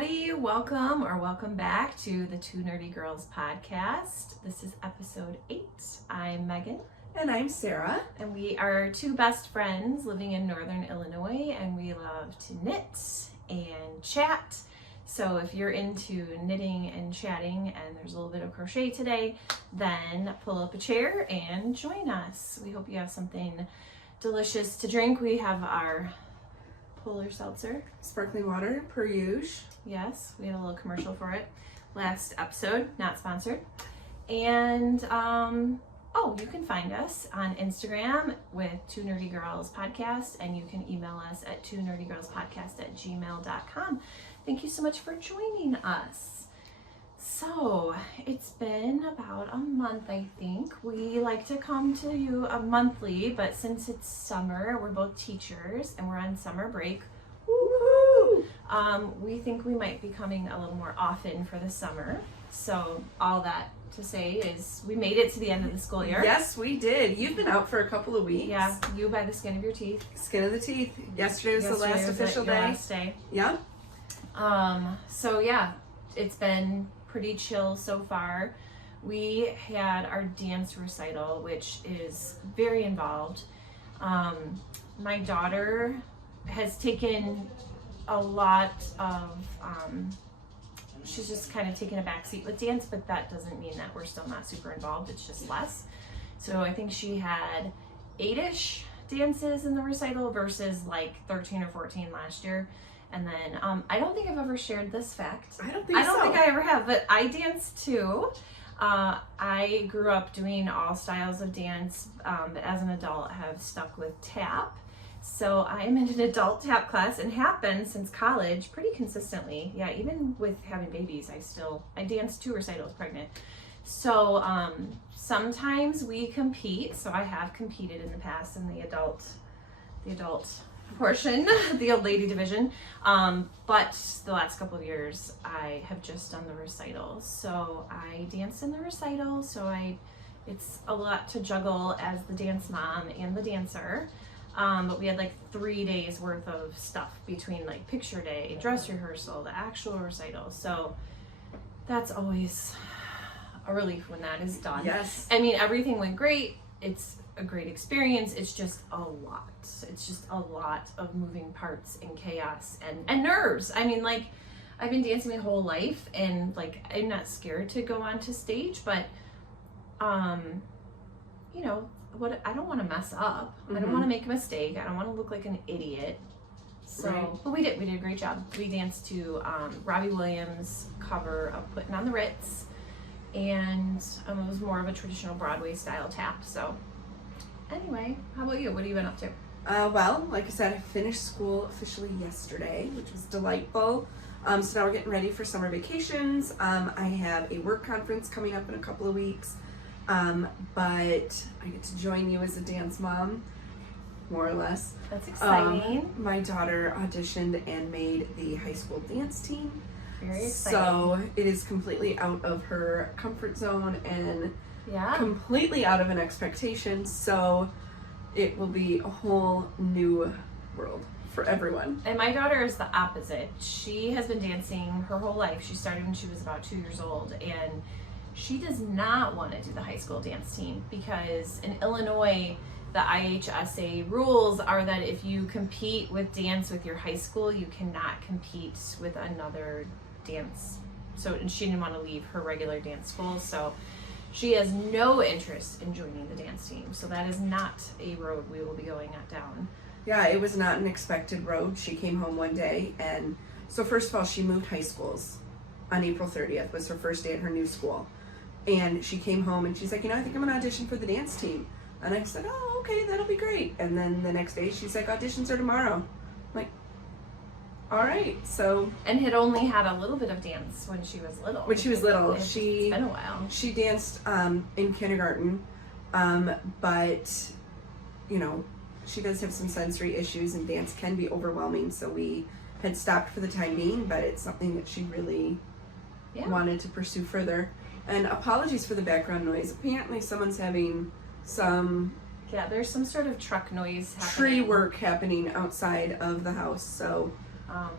everybody. Welcome back to the Two Nerdy Girls podcast. This is episode 8. I'm Megan. And I'm Sarah. And we are two best friends living in Northern Illinois, and we love to knit and chat. So if you're into knitting and chatting and there's a little bit of crochet today, then pull up a chair and join us. We hope you have something delicious to drink. We have our Polar Seltzer. Sparkling water, per usual. Yes, we had a little commercial for it last episode, not sponsored. And you can find us on Instagram with Two Nerdy Girls Podcast, and you can email us at twonerdygirlspodcast@gmail.com. Thank you so much for joining us. So it's been about a month, I think. We like to come to you monthly, but since it's summer, we're both teachers and we're on summer break. Woo-hoo! We think we might be coming a little more often for the summer. So all that to say is we made it to the end of the school year. Yes, we did. You've been out for a couple of weeks. Yeah, you by the skin of your teeth. Skin of the teeth. Yesterday was the last official day. Last day. Yeah. So yeah, it's been pretty chill so far. We had our dance recital, which is very involved. My daughter has taken a lot of, she's just kind of taken a backseat with dance, but that doesn't mean that we're still not super involved. It's just less. So I think she had 8-ish dances in the recital versus like 13 or 14 last year. And then I don't think I've ever shared this fact. I don't think I ever have, but I dance too. I grew up doing all styles of dance, but as an adult have stuck with tap. So I'm in an adult tap class and have been since college pretty consistently. Yeah, even with having babies, I danced 2 recitals pregnant. So sometimes we compete. So I have competed in the past in the adult portion, the old lady division, but the last couple of years I have just done the recitals. So I danced in the recital, so it's a lot to juggle as the dance mom and the dancer, but we had like 3 days worth of stuff between like picture day, dress rehearsal, the actual recital, so that's always a relief when that is done. Yes. I mean, everything went great. It's a great experience. It's just a lot. It's just a lot of moving parts and chaos and nerves. I mean, like, I've been dancing my whole life and like I'm not scared to go onto stage, but you know what, I don't want to mess up. I don't want to make a mistake. I don't want to look like an idiot. So right. But we did a great job. We danced to Robbie Williams' cover of Putting on the Ritz, and it was more of a traditional Broadway style tap. So anyway, how about you? What have you been up to? Well, like I said, I finished school officially yesterday, which was delightful. So now we're getting ready for summer vacations. I have a work conference coming up in a couple of weeks, but I get to join you as a dance mom, more or less. That's exciting. My daughter auditioned and made the high school dance team. Very exciting. So it is completely out of her comfort zone and yeah, completely out of an expectation, so it will be a whole new world for everyone. And my daughter is the opposite. She has been dancing her whole life. She started when she was about 2 years old, and she does not want to do the high school dance team because in Illinois, the IHSA rules are that if you compete with dance with your high school, you cannot compete with another dance. So, and she didn't want to leave her regular dance school, so she has no interest in joining the dance team. So that is not a road we will be going down. Yeah, it was not an expected road. She came home one day, and so first of all, she moved high schools on April 30th, was her first day at her new school. And she came home and she's like, I think I'm gonna audition for the dance team. And I said, oh, okay, that'll be great. And then the next day she's like, auditions are tomorrow. I'm like, all right, so. And had only had a little bit of dance when she was little. When she was little. It's been a while. She danced in kindergarten, but, you know, she does have some sensory issues and dance can be overwhelming. So we had stopped for the time being, but it's something that she really wanted to pursue further. And apologies for the background noise. Apparently someone's having some there's some sort of truck noise happening. Tree work happening outside of the house, so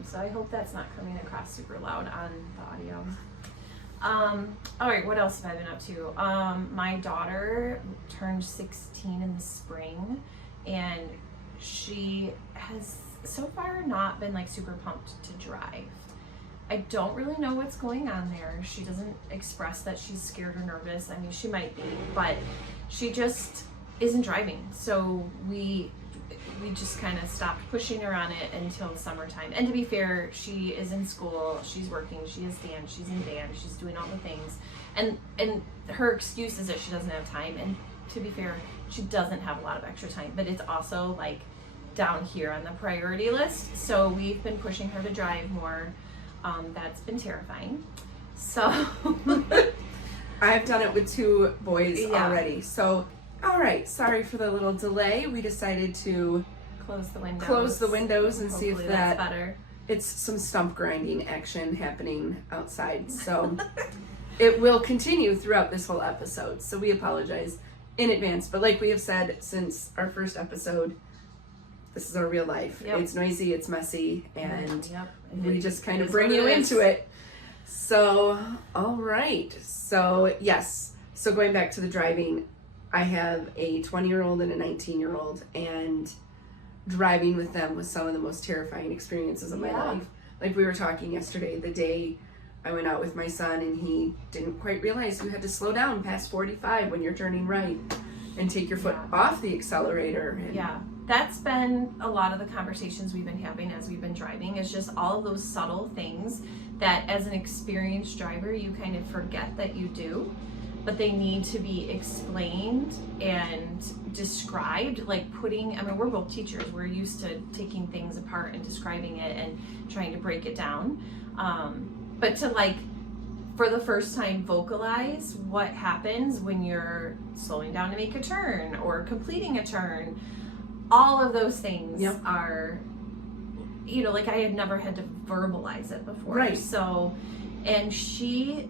So I hope that's not coming across super loud on the audio. All right, what else have I been up to? My daughter turned 16 in the spring, and she has so far not been like super pumped to drive. I don't really know what's going on there. She doesn't express that she's scared or nervous. I mean, she might be, but she just isn't driving. So we just kind of stopped pushing her on it until the summertime. And to be fair, she is in school, she's working, she has dance, she's in band, she's doing all the things. And her excuse is that she doesn't have time. And to be fair, she doesn't have a lot of extra time, but it's also like down here on the priority list. So we've been pushing her to drive more. That's been terrifying. So I've done it with 2 boys already. So, all right, sorry for the little delay. We decided to close the windows and see if that's better. It's some stump grinding action happening outside. So it will continue throughout this whole episode. So we apologize in advance. But like we have said since our first episode, this is our real life. Yep. It's noisy, it's messy, and yep. we just kind of bring you into it. So, all right. So, yes. So going back to the driving, I have a 20-year-old and a 19-year-old, and driving with them was some of the most terrifying experiences of my life. Like we were talking yesterday, the day I went out with my son, and he didn't quite realize you had to slow down past 45 when you're turning right and take your foot off the accelerator. And that's been a lot of the conversations we've been having as we've been driving, is just all of those subtle things that as an experienced driver you kind of forget that you do, but they need to be explained and described. Like we're both teachers, we're used to taking things apart and describing it and trying to break it down, but to like for the first time vocalize what happens when you're slowing down to make a turn or completing a turn. All of those things are, like I had never had to verbalize it before. Right. So, and she's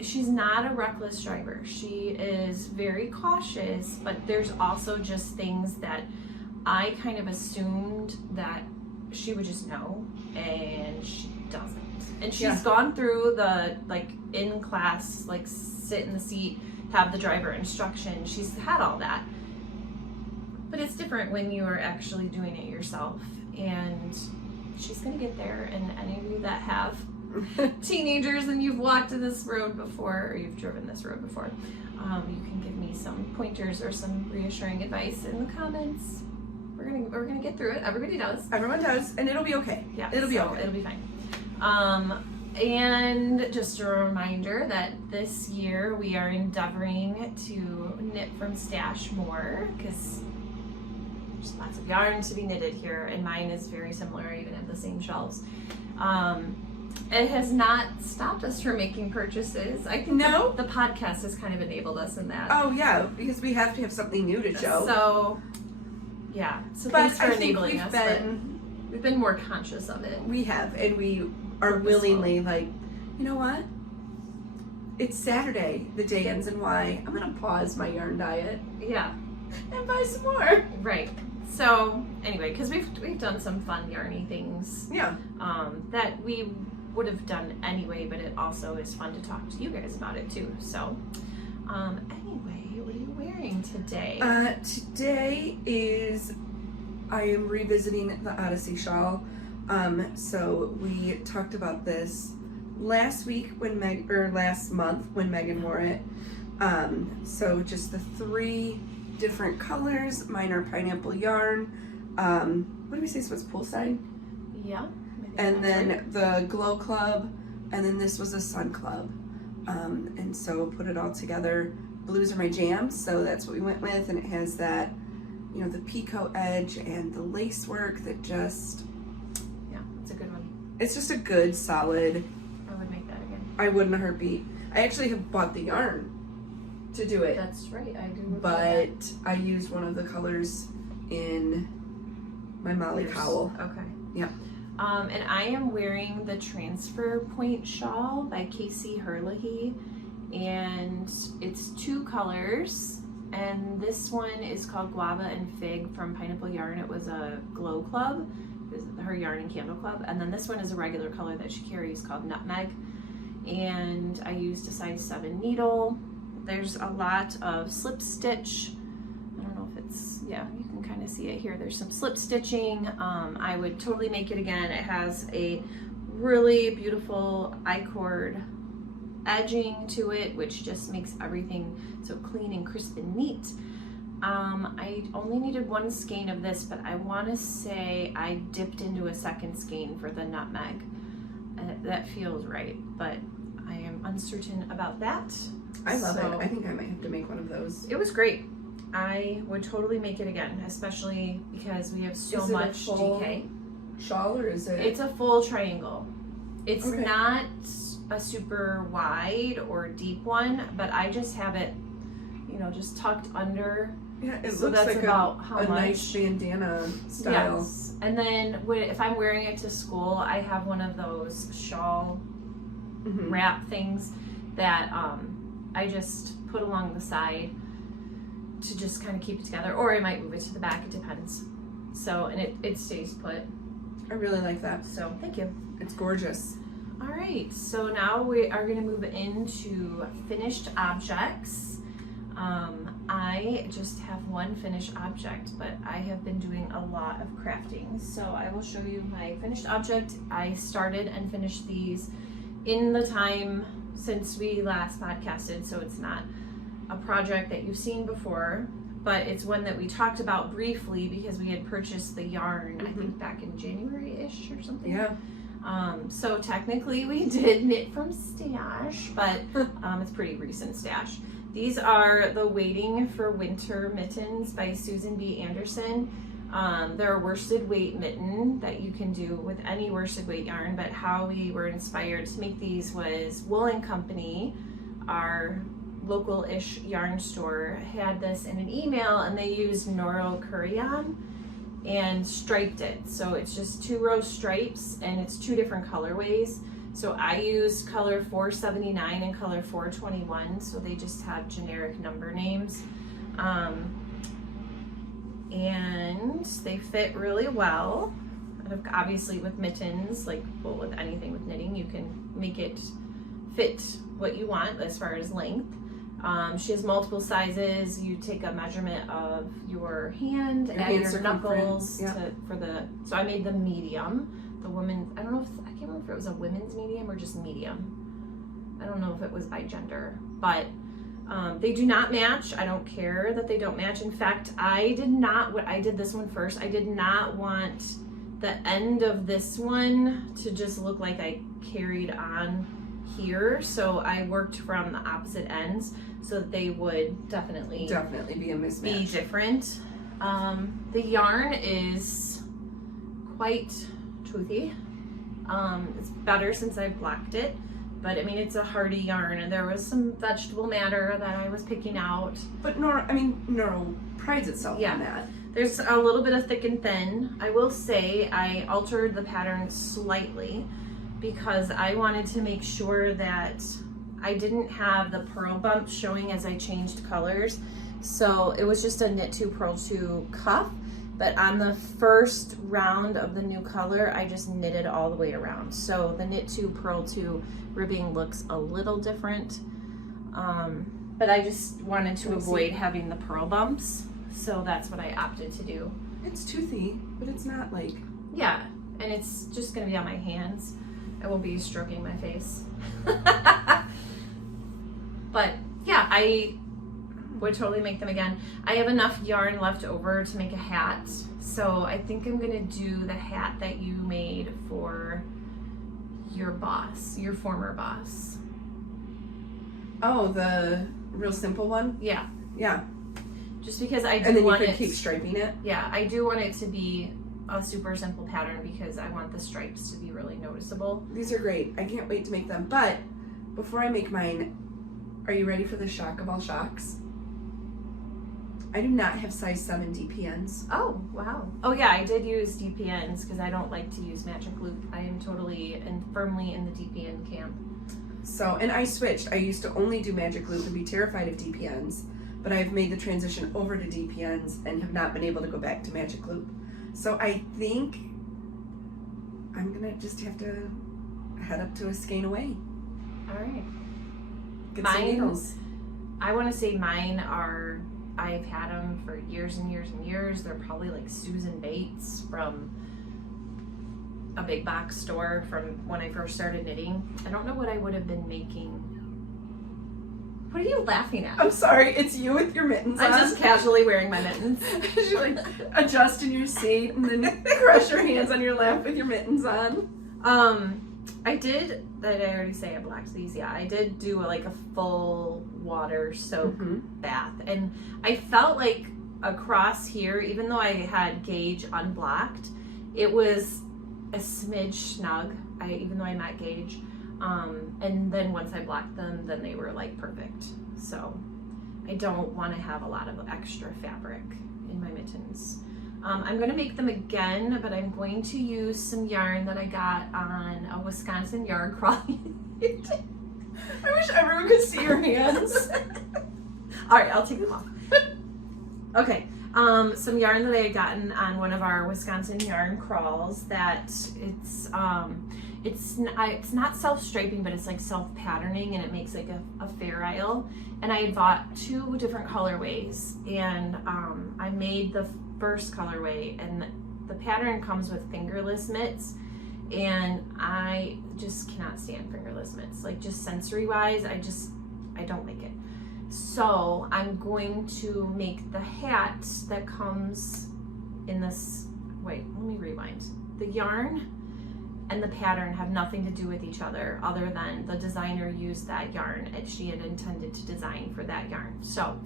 not a reckless driver. She is very cautious, but there's also just things that I kind of assumed that she would just know, and she doesn't. And she's gone through the, like, in class, like, sit in the seat, have the driver instruction. She's had all that. But it's different when you are actually doing it yourself, and she's gonna get there. And any of you that have teenagers and you've walked this road before, or you've driven this road before, you can give me some pointers or some reassuring advice in the comments. We're gonna get through it. Everybody does. Everyone does, and it'll be okay. Yeah, it'll be okay. It'll be fine. And just a reminder that this year we are endeavoring to knit from stash more, because there's lots of yarn to be knitted here, and mine is very similar. I even have the same shelves. It has not stopped us from making purchases. I think the podcast has kind of enabled us in that. Oh yeah, because we have to have something new to show. So yeah, so but thanks for enabling us. We've been more conscious of it. We have, and we are willingly like, you know what? It's Saturday. The day ends in Y. I'm gonna pause my yarn diet. Yeah. And buy some more. Right. So anyway, because we've done some fun yarny things. Yeah. That we would have done anyway, but it also is fun to talk to you guys about it too. So anyway, what are you wearing today? Today I am revisiting the Odyssey shawl. So we talked about this last month when Megan wore it. So just the 3 different colors. Mine are pineapple yarn. What do we say? So it's poolside? Yeah. And then the Glow Club, and then this was a Sun Club. And so put it all together. Blues are my jam, so that's what we went with, and it has that, the picot edge and the lace work that just... Yeah, it's a good one. It's just a good, solid... I would make that again. I would in a heartbeat. I actually have bought the yarn to do it. That's right, I do. But I used one of the colors in my Molly Cowl. Okay. Yeah. And I am wearing the Transfer Point shawl by Casey Herlihy, and it's 2 colors, and this one is called Guava and Fig from Pineapple Yarn. It was a Glow Club, her yarn and candle club, and then this one is a regular color that she carries called Nutmeg, and I used a size 7 needle. There's a lot of slip stitch. I don't know if it's, yeah, you can kind of see it here. There's some slip stitching. I would totally make it again. It has a really beautiful I-cord edging to it, which just makes everything so clean and crisp and neat. I only needed 1 skein of this, but I want to say I dipped into a 2nd skein for the Nutmeg. That feels right, but I am uncertain about that. I love it. I think I might have to make one of those. It was great. I would totally make it again, especially because we have so much DK. Shawl, or is it? It's a full triangle. It's okay. Not a super wide or deep one, but I just have it, you know, just tucked under. Yeah, it so looks that's like about a how much. nice bandana style. Yes. And then if I'm wearing it to school, I have one of those shawl wrap things that I just put along the side to just kind of keep it together, or I might move it to the back, it depends. So, and it stays put. I really like that. So, thank you. It's gorgeous. All right, so now we are going to move into finished objects. I just have one finished object, but I have been doing a lot of crafting. So I will show you my finished object. I started and finished these in the time since we last podcasted, so it's not a project that you've seen before, but it's one that we talked about briefly because we had purchased the yarn, I think back in January-ish or something. Yeah. So technically we did knit from stash, but it's pretty recent stash. These are the Waiting for Winter mittens by Susan B. Anderson. They're a worsted weight mitten that you can do with any worsted weight yarn, but how we were inspired to make these was Wool & Company, our local-ish yarn store, had this in an email, and they used Noro Kurion and striped it. So it's just 2 row stripes, and it's 2 different colorways. So I used color 479 and color 421, so they just have generic number names. And they fit really well. Obviously with mittens, like, well, with anything with knitting, you can make it fit what you want as far as length. She has multiple sizes. You take a measurement of your hand and your knuckles so I made the medium. The woman, I don't know if, I can't remember if it was a women's medium or just medium. I don't know if it was by gender, but they do not match. I don't care that they don't match. In fact, I did this one first. I did not want the end of this one to just look like I carried on here. So I worked from the opposite ends so that they would definitely be a mismatch. Be different. The yarn is quite toothy. It's better since I blacked it, but I mean, it's a hardy yarn, and there was some vegetable matter that I was picking out. But Noro prides itself on that. There's a little bit of thick and thin. I will say I altered the pattern slightly because I wanted to make sure that I didn't have the purl bumps showing as I changed colors. So it was just a knit 2 purl 2 cuff, but on the first round of the new color, I just knitted all the way around. So the knit 2 purl 2 ribbing looks a little different, but I just wanted to avoid having the purl bumps. So that's what I opted to do. It's toothy, but it's not like... Yeah, and it's just gonna be on my hands. I won't be stroking my face. But yeah, I would totally make them again. I have enough yarn left over to make a hat. So I think I'm gonna do the hat that you made for your boss, your former boss. Oh, the real simple one? Yeah. Yeah. Just because I do and then want you could keep striping it? Yeah, I do want it to be a super simple pattern because I want the stripes to be really noticeable. These are great. I can't wait to make them. But before I make mine, are you ready for the shock of all shocks? I do not have size 7 DPNs. Oh, wow. Oh yeah, I did use DPNs because I don't like to use magic loop. I am totally and firmly in the DPN camp. So, and I switched. I used to only do magic loop and be terrified of DPNs. but I've made the transition over to DPNs and have not been able to go back to Magic Loop. So I think I'm gonna just have to head up to a skein away. All right. Get some needles. I want to say mine are, I've had them for years and years and years. They're probably like Susan Bates from a big box store from when I first started knitting. I don't know what I would have been making. What are you laughing at? I'm sorry, it's you with your mittens on. I'm just casually wearing my mittens. You like adjust in your seat and then crush your hands on your lap with your mittens on. I did, did I already say I blacked these? Yeah, I did do like a full water soak bath. And I felt like across here, even though I had gauge unblocked, it was a smidge snug, even though I met gauge. And then once I blocked them, then they were like perfect. So I don't want to have a lot of extra fabric in my mittens. I'm going to make them again, but I'm going to use some yarn that I got on a Wisconsin yarn crawl. I wish everyone could see your hands. All right, I'll take them off. Okay, some yarn that I had gotten on one of our Wisconsin yarn crawls that it's not self-striping, but it's like self-patterning, and it makes like a fair isle. And I had bought 2 different colorways, and I made the first colorway, and the pattern comes with fingerless mitts, and I just cannot stand fingerless mitts. Like, just sensory wise, I don't like it. So I'm going to make the hat that comes in this, wait, let me rewind. The yarn and the pattern have nothing to do with each other than the designer used that yarn and she had intended to design for that yarn. So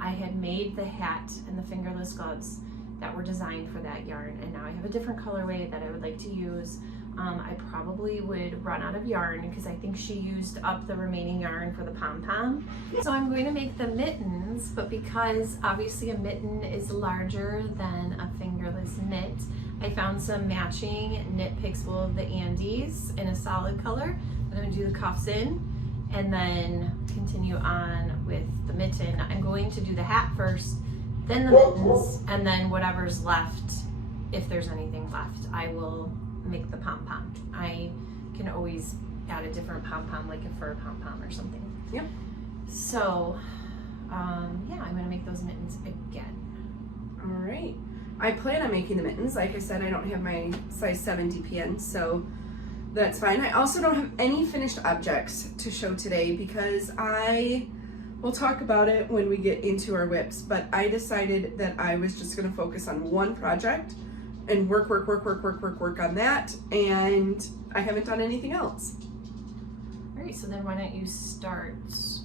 I had made the hat and the fingerless gloves that were designed for that yarn, and now I have a different colorway that I would like to use. I probably would run out of yarn because I think she used up the remaining yarn for the pom-pom. So I'm going to make the mittens, but because obviously a mitten is larger than a fingerless mitt, I found some matching Knit Picks Wool of the Andes in a solid color. I'm going to do the cuffs in and then continue on with the mitten. I'm going to do the hat first, then the mittens, and then whatever's left, if there's anything left, I will make the pom-pom. I can always add a different pom-pom, like a fur pom-pom or something. Yep. So, yeah, I'm gonna make those mittens again. All right. I plan on making the mittens. Like I said, I don't have my size 7 DPN, so that's fine. I also don't have any finished objects to show today because we'll talk about it when we get into our whips, but I decided that I was just gonna focus on one project and work on that, and I haven't done anything else. All right, so then why don't you start,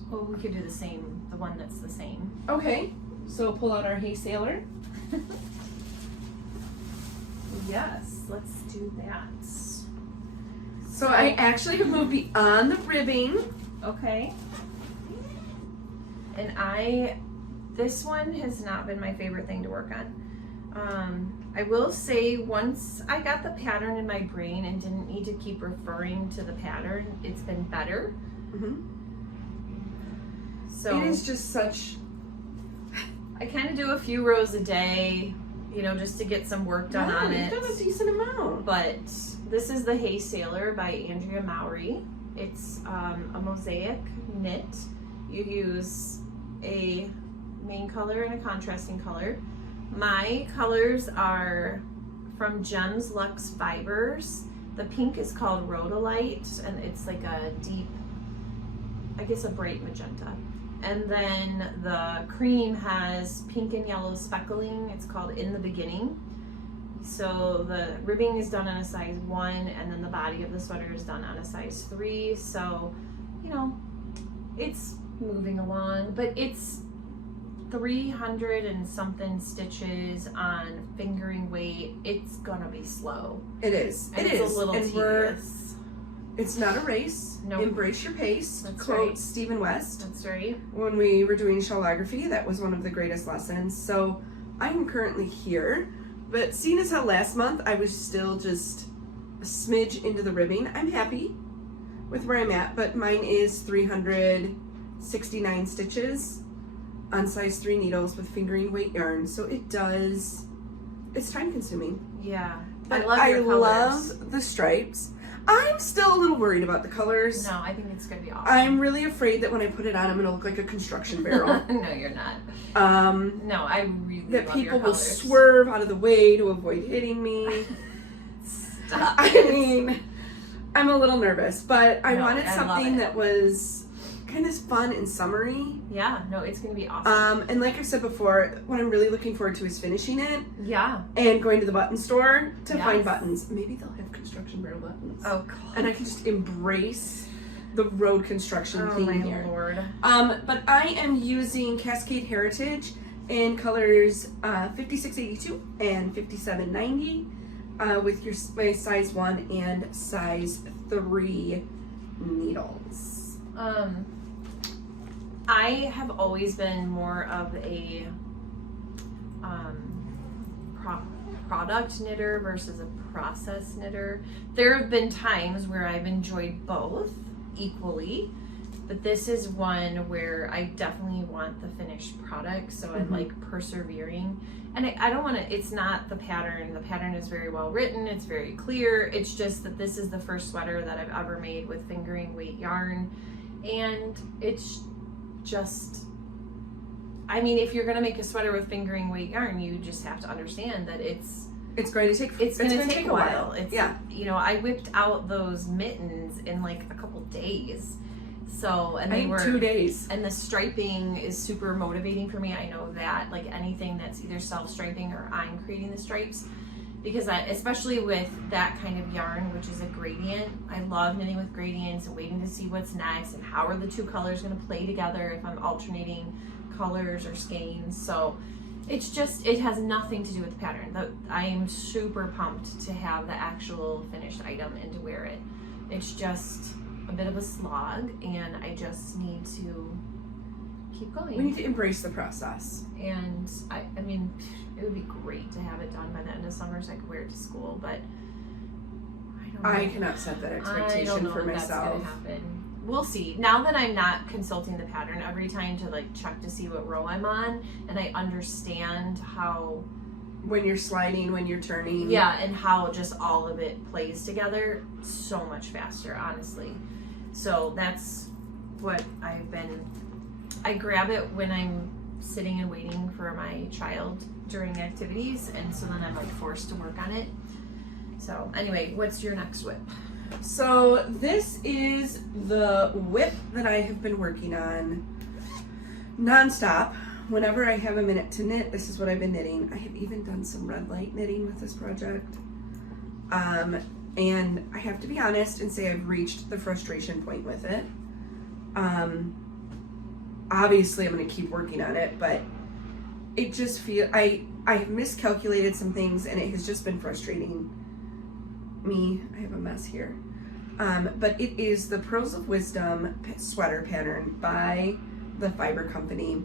well, we could do the same, the one that's the same. Okay, so pull out our Hey Sailor. Yes, let's do that. So I actually have moved beyond the ribbing. Okay. And this one has not been my favorite thing to work on. I will say once I got the pattern in my brain and didn't need to keep referring to the pattern, it's been better. So it is just such, I kind of do a few rows a day, you know, just to get some work done on it. You've done a decent amount. But this is the Hey Sailor by Andrea Mowry. It's a mosaic knit. You use a main color and a contrasting color. My colors are from Gems Luxe Fibers. The pink is called Rhodolite, and it's like a deep, I guess a bright magenta. And then the cream has pink and yellow speckling. It's called In the Beginning. So the ribbing is done on a size 1, and then the body of the sweater is done on a size 3. So, you know, it's moving along, but it's 300 and something stitches on fingering weight. It's gonna be slow. It is. And it it's is. a little and tedious. It's not a race. Nope. Embrace your pace. That's Quote right. Stephen West. That's right. When we were doing shellography, that was one of the greatest lessons. So I'm currently here, but seeing as how last month I was still just a smidge into the ribbing, I'm happy with where I'm at, but mine is 369 stitches. on size 3 needles with fingering weight yarn, so it's time consuming. Yeah. But love your colors. love the stripes. I'm still a little worried about the colors. No, I think it's gonna be awesome. I'm really afraid that when I put it on, I'm gonna look like a construction barrel. No, you're not. No, I really that love people your will colors. swerve out of the way to avoid hitting me. Stop. I mean, I'm a little nervous, but I wanted love something it. that was kind of fun and summery. Yeah, no, it's gonna be awesome. And like I've said before, what I'm really looking forward to is finishing it Yeah. and going to the button store to Yes. find buttons. Maybe they'll have construction barrel buttons. Oh god. And I can just embrace the road construction Oh theme my here. lord. But I am using Cascade Heritage in colors 5682 and 5790 with my size 1 and size 3 needles. I have always been more of a product knitter versus a process knitter. There have been times where I've enjoyed both equally, but this is one where I definitely want the finished product, so I like persevering. And I don't want to, it's not the pattern. The pattern is very well written, it's very clear. It's just that this is the first sweater that I've ever made with fingering weight yarn. And it's just, I mean, if you're gonna make a sweater with fingering weight yarn, you just have to understand that it's going to take a while. It's, yeah. You know, I whipped out those mittens in like a couple days. So, and they were 2 days. And the striping is super motivating for me. I know that, like anything that's either self-striping or I'm creating the stripes, because especially with that kind of yarn, which is a gradient, I love knitting with gradients and waiting to see what's next and how are the two colors going to play together if I'm alternating colors or skeins. So it's just, it has nothing to do with the pattern. I am super pumped to have the actual finished item and to wear it. It's just a bit of a slog, and I just need to keep going. We need to embrace the process. And I mean, it would be great to have it done by the end of summer so I could wear it to school, but I don't know. I cannot set that expectation for myself. That's gonna happen. We'll see. Now that I'm not consulting the pattern every time to like check to see what row I'm on, and I understand how when you're sliding, when you're turning. Yeah, and how just all of it plays together so much faster, honestly. So that's what I grab it when I'm sitting and waiting for my child during activities, and so then I'm like forced to work on it. So anyway, what's your next whip? So this is the whip that I have been working on nonstop. Whenever I have a minute to knit, this is what I've been knitting. I have even done some red light knitting with this project. And I have to be honest and say I've reached the frustration point with it. Obviously I'm gonna keep working on it, but it just I have miscalculated some things and it has just been frustrating me. I have a mess here. But it is the Pearls of Wisdom sweater pattern by the Fiber Company.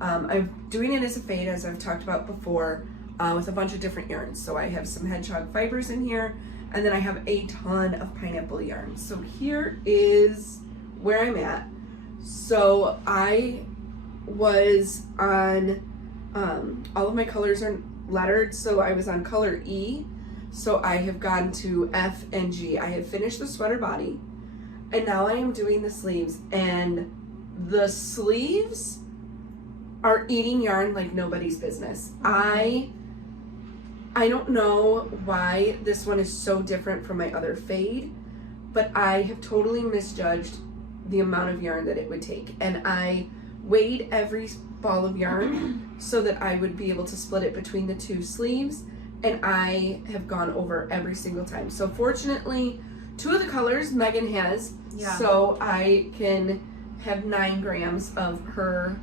I'm doing it as a fade, as I've talked about before, with a bunch of different yarns. So I have some hedgehog fibers in here, and then I have a ton of pineapple yarn. So here is where I'm at. So I was on, all of my colors are lettered, so I was on color E. So I have gone to F and G. I have finished the sweater body, and now I am doing the sleeves, and the sleeves are eating yarn like nobody's business. I don't know why this one is so different from my other fade, but I have totally misjudged the amount of yarn that it would take. And I weighed every ball of yarn so that I would be able to split it between the two sleeves, and I have gone over every single time. So fortunately, 2 of the colors Megan has, so I can have 9 grams of her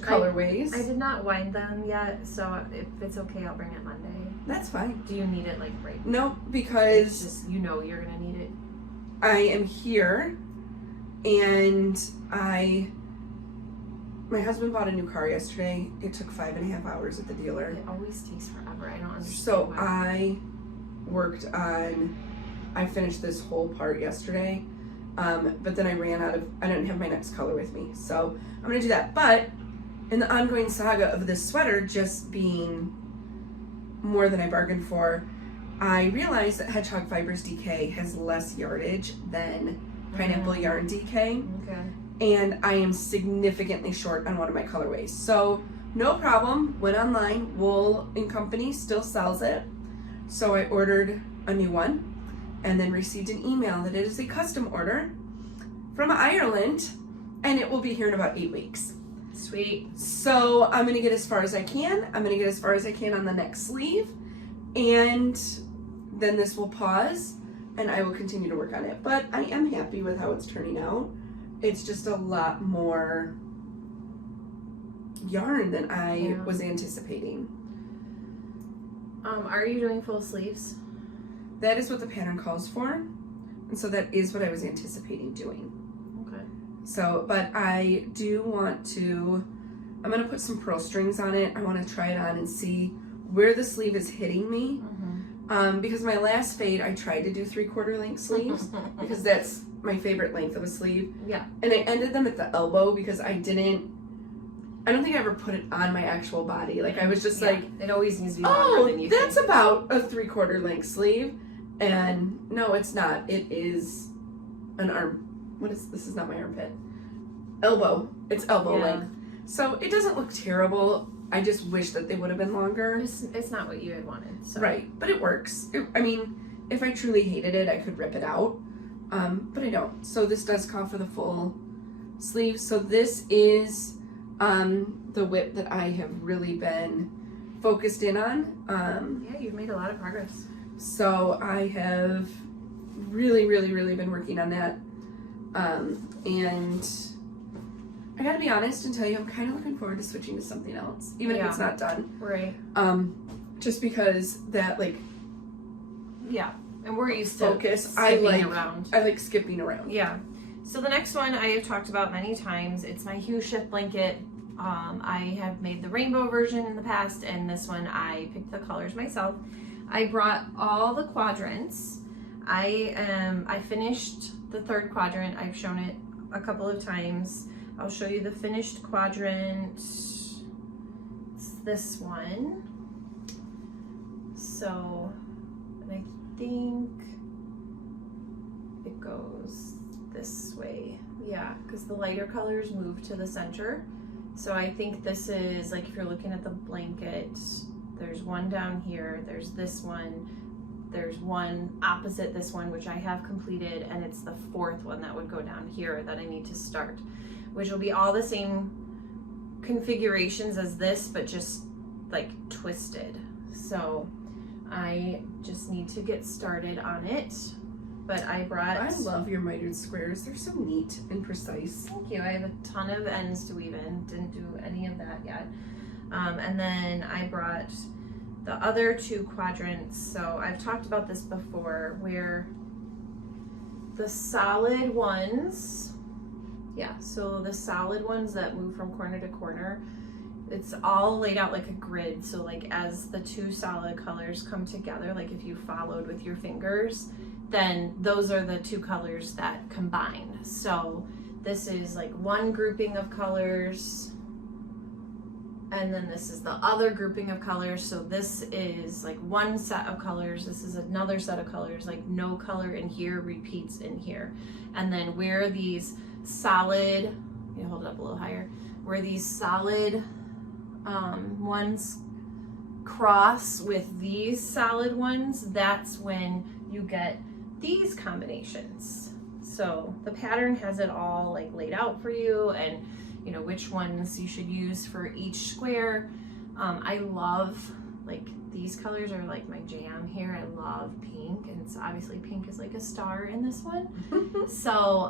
colorways. I did not wind them yet, so if it's okay, I'll bring it Monday. That's fine. Do you need it like right? No, because it's just, you know you're gonna need it. I am here, and my husband bought a new car yesterday. It took 5.5 hours at the dealer. It always takes forever. I don't understand. So why. I finished this whole part yesterday, but then I didn't have my next color with me, so I'm gonna do that. But in the ongoing saga of this sweater just being more than I bargained for, I realized that Hedgehog Fibers DK has less yardage than Pineapple Yarn DK. Okay. And I am significantly short on one of my colorways. So no problem, went online, Wool & Company still sells it. So I ordered a new one and then received an email that it is a custom order from Ireland and it will be here in about 8 weeks. Sweet. So I'm gonna get as far as I can. I'm gonna get as far as I can on the next sleeve, and then this will pause and I will continue to work on it. But I am happy with how it's turning out. It's just a lot more yarn than I was anticipating. Are you doing full sleeves? That is what the pattern calls for, and so that is what I was anticipating doing. Okay. So, but I do want to, I'm going to put some pearl strings on it. I want to try it on and see where the sleeve is hitting me. Because my last fade, I tried to do 3/4 length sleeves because that's my favorite length of a sleeve. Yeah. And I ended them at the elbow because I don't think I ever put it on my actual body. Like I was just like, it always needs to be longer than you that's think. about a 3/4 length sleeve. And no, it's not. It is an arm. This is not my armpit. Elbow. It's elbow length. So it doesn't look terrible. I just wish that they would have been longer. It's not what you had wanted. So. Right, but it works. I mean, if I truly hated it, I could rip it out. But I don't. So this does call for the full sleeve. So this is the whip that I have really been focused in on. Yeah, you've made a lot of progress. So I have really, really, really been working on that. And I gotta be honest and tell you, I'm kind of looking forward to switching to something else, even if it's not done. Right. Just because that, like, and we're used to focus. I like skipping around. Yeah. So the next one I have talked about many times. It's my Hue Shift blanket. I have made the rainbow version in the past, and this one I picked the colors myself. I brought all the quadrants. I finished the third quadrant. I've shown it a couple of times. I'll show you the finished quadrant. It's this one. So, and I think it goes this way. Yeah, because the lighter colors move to the center. So I think this is, like, if you're looking at the blanket, there's one down here, there's this one, there's one opposite this one, which I have completed, and it's the fourth one that would go down here that I need to start, which will be all the same configurations as this, but just like twisted. So I just need to get started on it. But I love your mitered squares. They're so neat and precise. Thank you. I have a ton of ends to weave in. Didn't do any of that yet. And then I brought the other two quadrants. So I've talked about this before, where the solid ones, so the solid ones that move from corner to corner, it's all laid out like a grid. So like as the two solid colors come together, like if you followed with your fingers, then those are the two colors that combine. So this is like one grouping of colors, and then this is the other grouping of colors. So this is like one set of colors, this is another set of colors, like no color in here repeats in here. And then where these solid, you hold it up a little higher, where these solid ones cross with these solid ones, that's when you get these combinations. So the pattern has it all like laid out for you, and you know which ones you should use for each square. I love, like, these colors are like my jam here. I love pink, and it's obviously pink is like a star in this one. So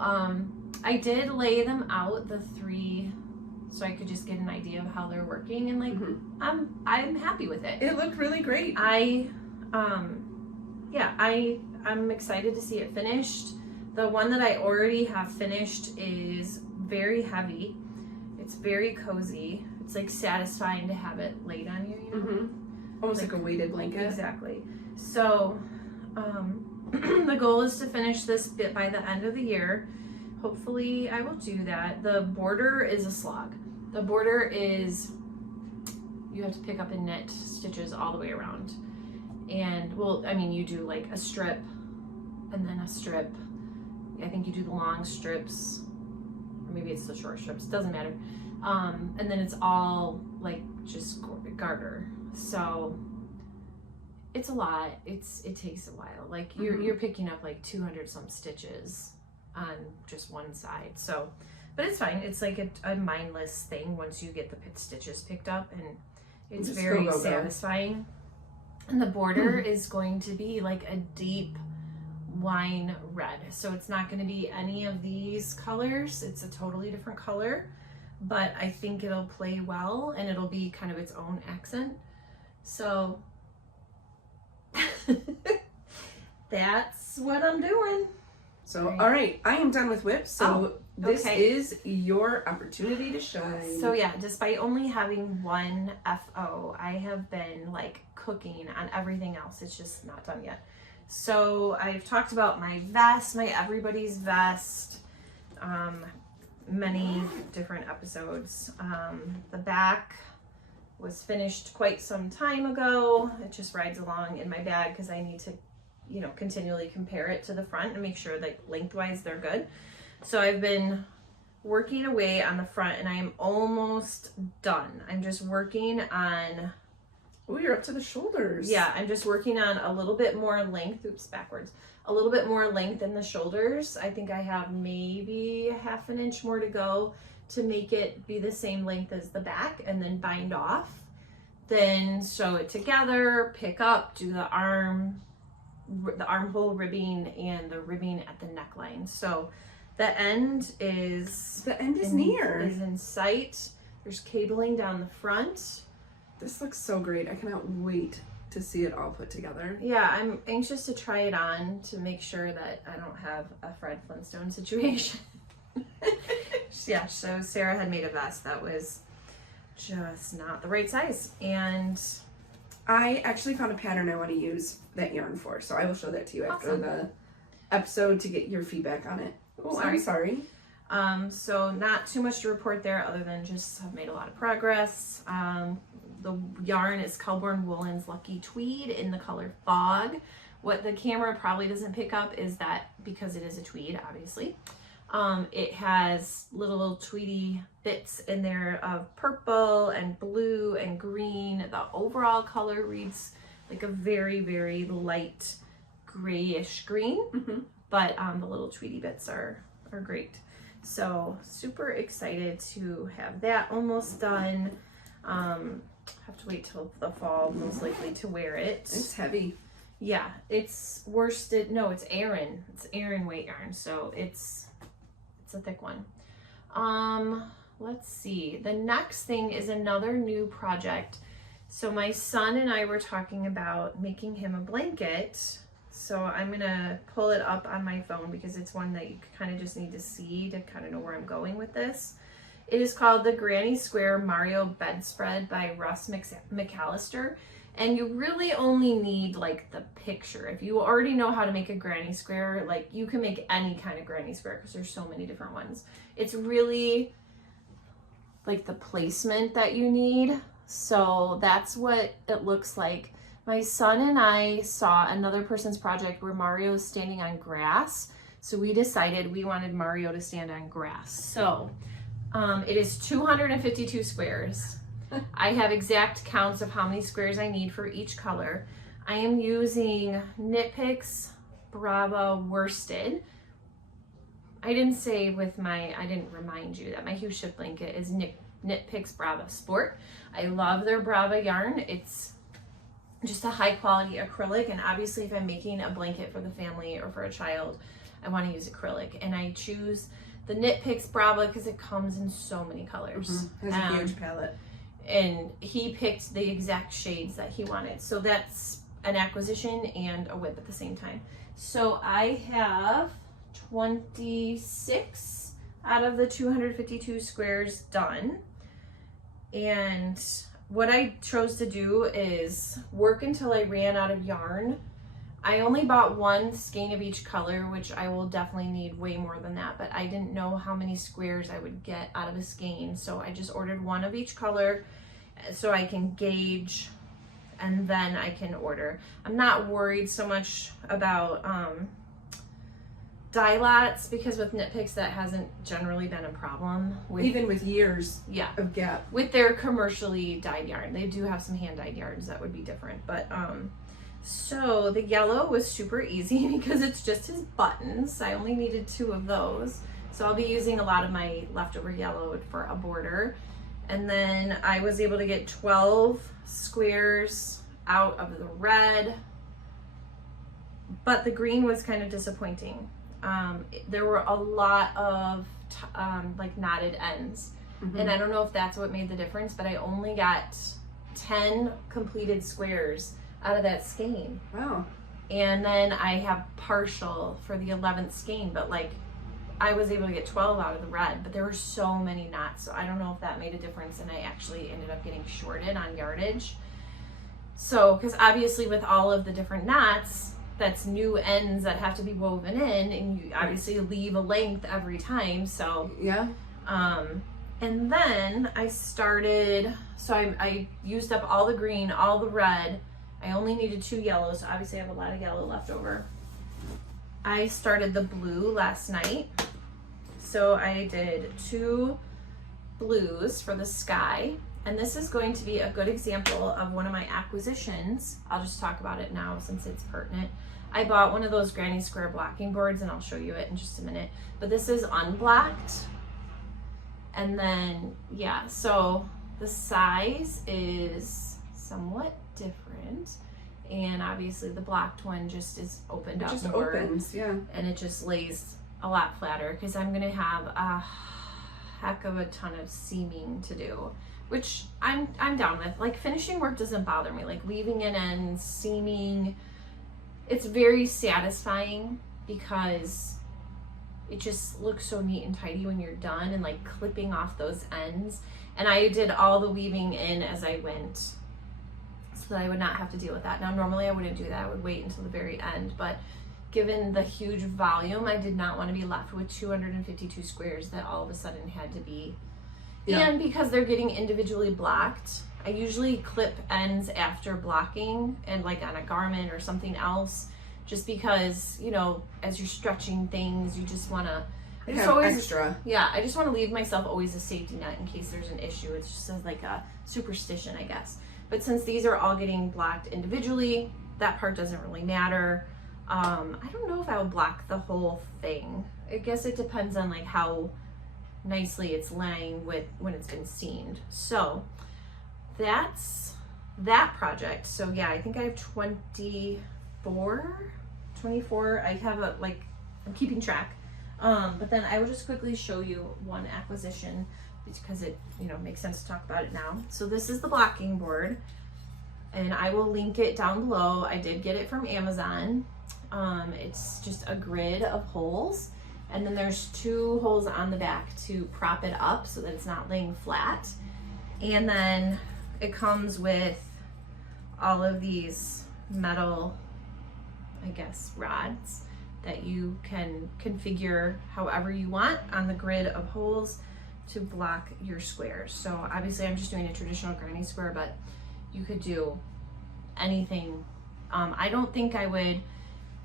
I did lay them out, the three, so I could just get an idea of how they're working, and like I'm happy with it. It looked really great. I'm excited to see it finished. The one that I already have finished is very heavy. It's very cozy. It's like satisfying to have it laid on you, you know? Almost like a weighted blanket. Exactly. So the goal is to finish this bit by the end of the year. Hopefully I will do that. The border is a slog. The border is, you have to pick up and knit stitches all the way around. And well, I mean, you do like a strip and then a strip. I think you do the long strips, or maybe it's the short strips, doesn't matter. And then it's all like just garter. So it's a lot. It takes a while. Like you're picking up like 200 some stitches on just one side. So, but it's fine. It's like a mindless thing once you get the stitches picked up, and it's very satisfying. And the border is going to be like a deep wine red. So it's not going to be any of these colors. It's a totally different color, but I think it'll play well and it'll be kind of its own accent. So that's what I'm doing. So, all right, I am done with whips. So this is your opportunity to shine. So yeah, despite only having one FO, I have been like cooking on everything else. It's just not done yet. So I've talked about my vest, my everybody's vest, many different episodes. The back was finished quite some time ago. It just rides along in my bag because I need to, you know, continually compare it to the front and make sure like lengthwise they're good. So I've been working away on the front and I am almost done. I'm just working on, oh, you're up to the shoulders. Yeah, I'm just working on a little bit more length, oops, backwards. A little bit more length in the shoulders. I think I have maybe a half an inch more to go to make it be the same length as the back, and then bind off. Then sew it together, pick up, do the armhole ribbing and the ribbing at the neckline. So the end is near. Is in sight. There's cabling down the front. This looks so great. I cannot wait to see it all put together. Yeah, I'm anxious to try it on to make sure that I don't have a Fred Flintstone situation. Yeah, so Sarah had made a vest that was just not the right size. And I actually found a pattern I want to use that yarn for, so I will show that to you after the episode to get your feedback on it. Oh, I'm sorry. So not too much to report there other than just have made a lot of progress. The yarn is Kelborn Woolen's Lucky Tweed in the color Fog. What the camera probably doesn't pick up is that because it is a tweed, obviously, it has little tweedy bits in there of purple and blue and green. The overall color reads like a very, very light grayish green, but the little tweedy bits are great. So super excited to have that almost done. Have to wait till the fall most likely to wear it. It's heavy. Yeah, it's worsted. No, it's Aran. It's Aran weight yarn, so it's a thick one. Let's see. The next thing is another new project. So my son and I were talking about making him a blanket. So I'm gonna pull it up on my phone because it's one that you kind of just need to see to kind of know where I'm going with this. It is called the Granny Square Mario Bedspread by Russ McAllister. And you really only need like the picture. If you already know how to make a granny square, like you can make any kind of granny square because there's so many different ones. It's really like the placement that you need. So that's what it looks like. My son and I saw another person's project where Mario is standing on grass. So we decided we wanted Mario to stand on grass. So it is 252 squares. I have exact counts of how many squares I need for each color. I am using Knit Picks Brava Worsted. I didn't remind you that my Hue Shift blanket is Knit Picks Brava Sport. I love their Brava yarn. It's just a high quality acrylic, and obviously if I'm making a blanket for the family or for a child, I want to use acrylic. And I choose the Knit Picks Brava because it comes in so many colors. Has a huge palette. And he picked the exact shades that he wanted. So that's an acquisition and a whip at the same time. So I have 26 out of the 252 squares done. And what I chose to do is work until I ran out of yarn I only bought one skein of each color, which I will definitely need way more than that, but I didn't know how many squares I would get out of a skein. So I just ordered one of each color so I can gauge and then I can order. I'm not worried so much about dye lots because with Knit Picks that hasn't generally been a problem. Even with years yeah, of gap. with their commercially dyed yarn. They do have some hand dyed yarns that would be different, but so the yellow was super easy because it's just his buttons. I only needed 2 of those. So I'll be using a lot of my leftover yellow for a border. And then I was able to get 12 squares out of the red, but the green was kind of disappointing. There were a lot of like knotted ends. And I don't know if that's what made the difference, but I only got 10 completed squares out of that skein. Wow. And then I have partial for the 11th skein, but like I was able to get 12 out of the red, but there were so many knots, so I don't know if that made a difference, and I actually ended up getting shorted on yardage. So, because obviously with all of the different knots, that's new ends that have to be woven in, and you obviously leave a length every time, so. Yeah. And then I started, so I used up all the green, all the red. I only needed 2 yellows, so obviously I have a lot of yellow left over. I started the blue last night. So I did 2 blues for the sky. And this is going to be a good example of one of my acquisitions. I'll just talk about it now since it's pertinent. I bought one of those granny square blocking boards and I'll show you it in just a minute. But this is unblocked. And then, yeah, so the size is somewhat different, and obviously the blocked one just is opened up just more, opens, yeah, and it just lays a lot flatter because I'm gonna have a heck of a ton of seaming to do, which I'm down with. Like finishing work doesn't bother me, like weaving in ends, seaming, it's very satisfying because it just looks so neat and tidy when you're done, and like clipping off those ends. And I did all the weaving in as I went so that I would not have to deal with that. Now normally I wouldn't do that, I would wait until the very end, but given the huge volume, I did not want to be left with 252 squares that all of a sudden had to be. Yeah. And because they're getting individually blocked, I usually clip ends after blocking and like on a garment or something else, just because, you know, as you're stretching things, you just want to, extra. Yeah, I just want to leave myself always a safety net in case there's an issue. It's just like a superstition, I guess. But since these are all getting blocked individually, that part doesn't really matter. I don't know if I would block the whole thing. I guess it depends on like how nicely it's laying with when it's been seamed. So that's that project. So yeah, I think I have 24. I have a, like, I'm keeping track. But then I will just quickly show you one acquisition because it, you know, makes sense to talk about it now. So this is the blocking board, and I will link it down below. I did get it from Amazon. It's just a grid of holes, and then there's 2 holes on the back to prop it up so that it's not laying flat. And then it comes with all of these metal, I guess, rods that you can configure however you want on the grid of holes to block your squares. So obviously I'm just doing a traditional granny square, but you could do anything. I don't think I would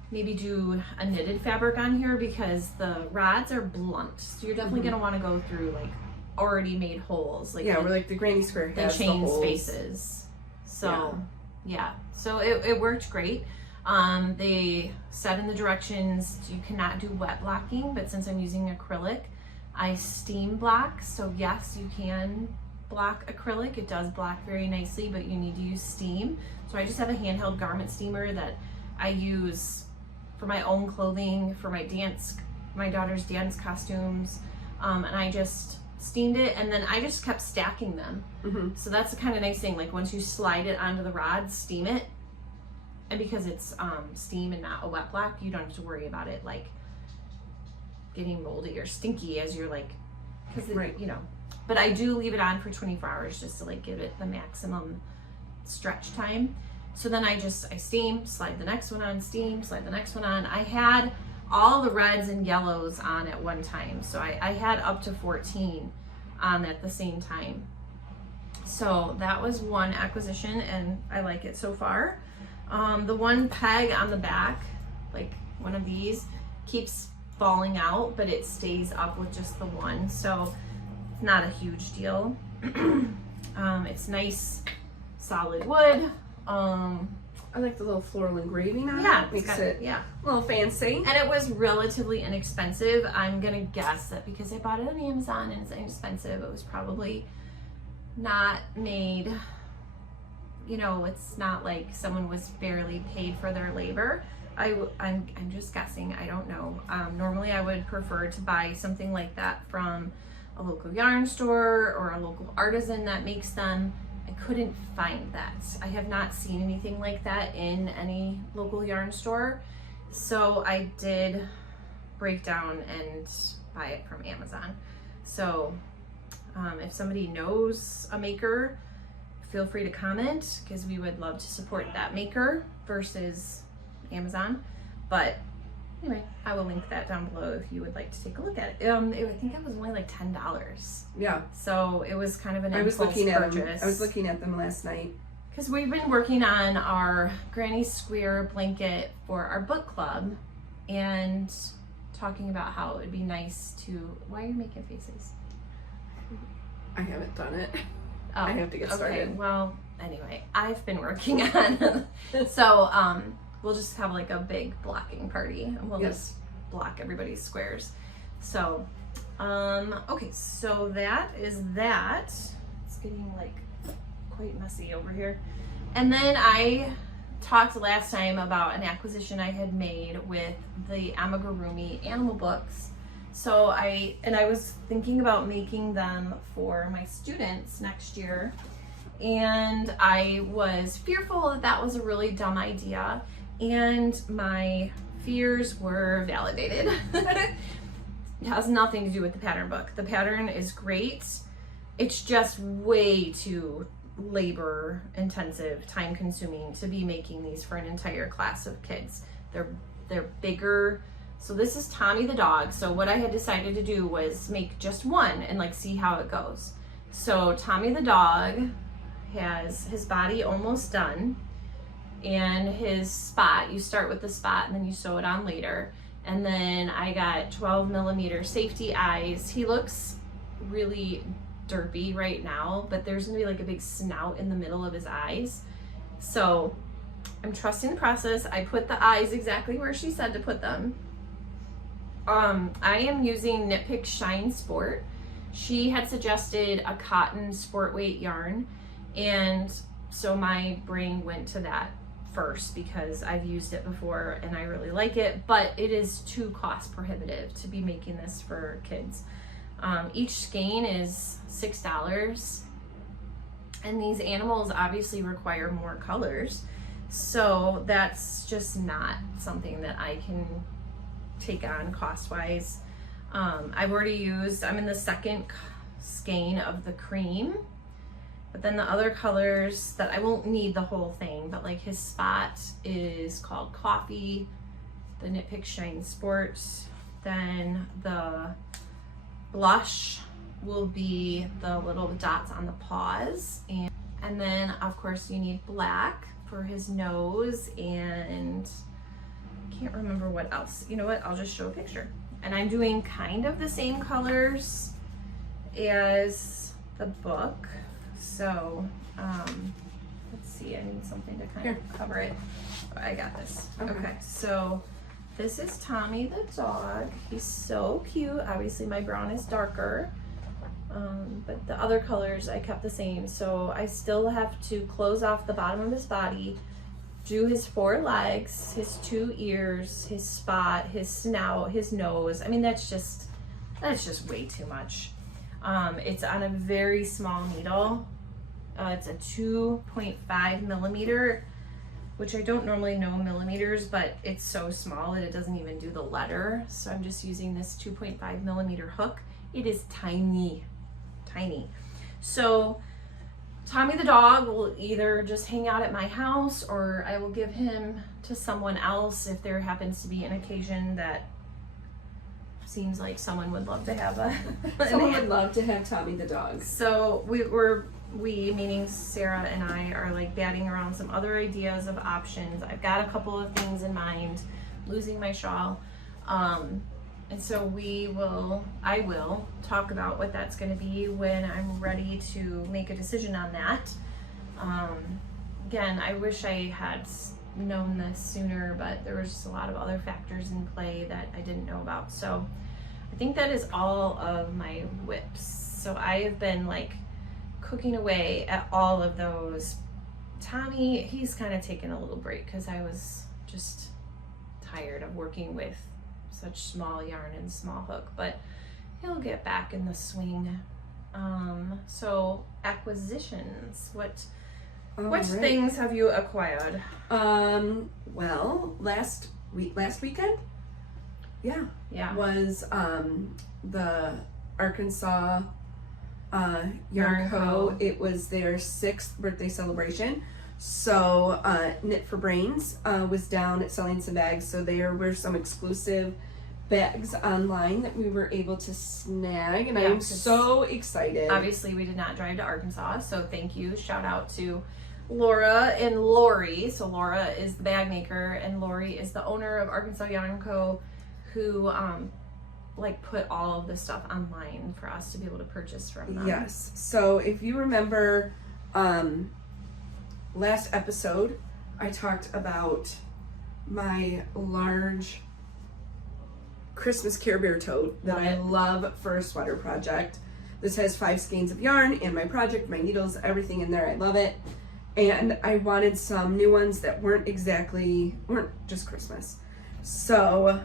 maybe do a knitted fabric on here because the rods are blunt. So you're definitely gonna wanna go through like already made holes. Like yeah, we're like the granny square has the chain holes. Spaces. So yeah, so it worked great. They said in the directions you cannot do wet blocking, but since I'm using acrylic, I steam block. So yes, you can block acrylic. It does block very nicely, but you need to use steam. So I just have a handheld garment steamer that I use for my own clothing, for my daughter's dance costumes, and I just steamed it, and then I just kept stacking them. So that's the kind of nice thing, like once you slide it onto the rod, steam it, and because it's steam and not a wet block, you don't have to worry about it like getting moldy or stinky as you're like, because right, you know. But I do leave it on for 24 hours just to like give it the maximum stretch time. So then I steam, slide the next one on, steam, slide the next one on. I had all the reds and yellows on at one time. So I had up to 14 on at the same time. So that was one acquisition, and I like it so far. The one peg on the back, like one of these, keeps falling out, but it stays up with just the one. So it's not a huge deal. It's nice, solid wood. I like the little floral engraving on Yeah, it. Makes got, it yeah, a little fancy. and it was relatively inexpensive. I'm gonna guess that because I bought it on Amazon and it's inexpensive, it was probably not made, you know, it's not like someone was barely paid for their labor. I'm just guessing, I don't know. Normally I would prefer to buy something like that from a local yarn store or a local artisan that makes them. I couldn't find that. I have not seen anything like that in any local yarn store. So I did break down and buy it from Amazon. So if somebody knows a maker, feel free to comment, because we would love to support that maker versus Amazon. But anyway, I will link that down below if you would like to take a look at it. I think it was only like $10. Yeah. So it was kind of an impulse purchase. I was looking at them last night. Because we've been working on our Granny Square blanket for our book club and talking about how it would be nice to, why are you making faces? I haven't done it. Oh, I have to get started. Okay, well, anyway, I've been working on so we'll just have like a big blocking party, and we'll just block everybody's squares. So okay, so that is that. It's getting like quite messy over here. And then I talked last time about an acquisition I had made with the Amigurumi animal books. So I was thinking about making them for my students next year, and I was fearful that that was a really dumb idea, and my fears were validated. It has nothing to do with the pattern book. The pattern is great. It's just way too labor intensive, time consuming to be making these for an entire class of kids. They're bigger. So this is Tommy the dog. So what I had decided to do was make just one and like see how it goes. So Tommy the dog has his body almost done, and his spot, you start with the spot and then you sew it on later. And then I got 12mm safety eyes. He looks really derpy right now, but there's gonna be like a big snout in the middle of his eyes. So I'm trusting the process. I put the eyes exactly where she said to put them. I am using Knit Pick Shine Sport. She had suggested a cotton sport weight yarn, and so my brain went to that first because I've used it before and I really like it, but it is too cost prohibitive to be making this for kids. Each skein is $6, and these animals obviously require more colors, so that's just not something that I can take on cost-wise. I've already used, I'm in the second skein of the cream, but then the other colors that I won't need the whole thing, but like his spot is called Coffee, the Knit Pick Shine Sport, then the blush will be the little dots on the paws, and then of course you need black for his nose, and I can't remember what else. You know what, I'll just show a picture. And I'm doing kind of the same colors as the book. So let's see, I need something to kind of cover it. I got this. Okay, so this is Tommy the dog. He's so cute. Obviously my brown is darker, but the other colors I kept the same. So I still have to close off the bottom of his body, do his 4 legs, his 2 ears, his spot, his snout, his nose. I mean, that's just way too much. It's on a very small needle. It's a 2.5mm, which I don't normally know millimeters, but it's so small that it doesn't even do the letter. So I'm just using this 2.5mm hook. It is tiny, tiny. So Tommy the dog will either just hang out at my house, or I will give him to someone else if there happens to be an occasion that seems like someone would love to have a Someone would love to have Tommy the dog. So we meaning Sarah and I, are like batting around some other ideas of options. I've got a couple of things in mind, losing my shawl. And so I will talk about what that's going to be when I'm ready to make a decision on that. Again, I wish I had known this sooner, but there was just a lot of other factors in play that I didn't know about. So I think that is all of my whips. So I have been like cooking away at all of those. Tommy, he's kind of taken a little break because I was just tired of working with such small yarn and small hook, but he'll get back in the swing. So acquisitions, what things have you acquired? Well, last weekend, was the Arkansas Yarn Co. It was their 6th birthday celebration. So Knit for Brains was down at selling some bags. So there were some exclusive bags online that we were able to snag, and I am so excited. Obviously, we did not drive to Arkansas, so thank you. Shout out to Laura and Lori. So Laura is the bag maker, and Lori is the owner of Arkansas Yarn Co., who like put all of this stuff online for us to be able to purchase from them. Yes. So if you remember last episode, I talked about my large Christmas Care Bear tote that I love for a sweater project. This has 5 skeins of yarn and my project, my needles, everything in there. I love it. And I wanted some new ones that weren't just Christmas. So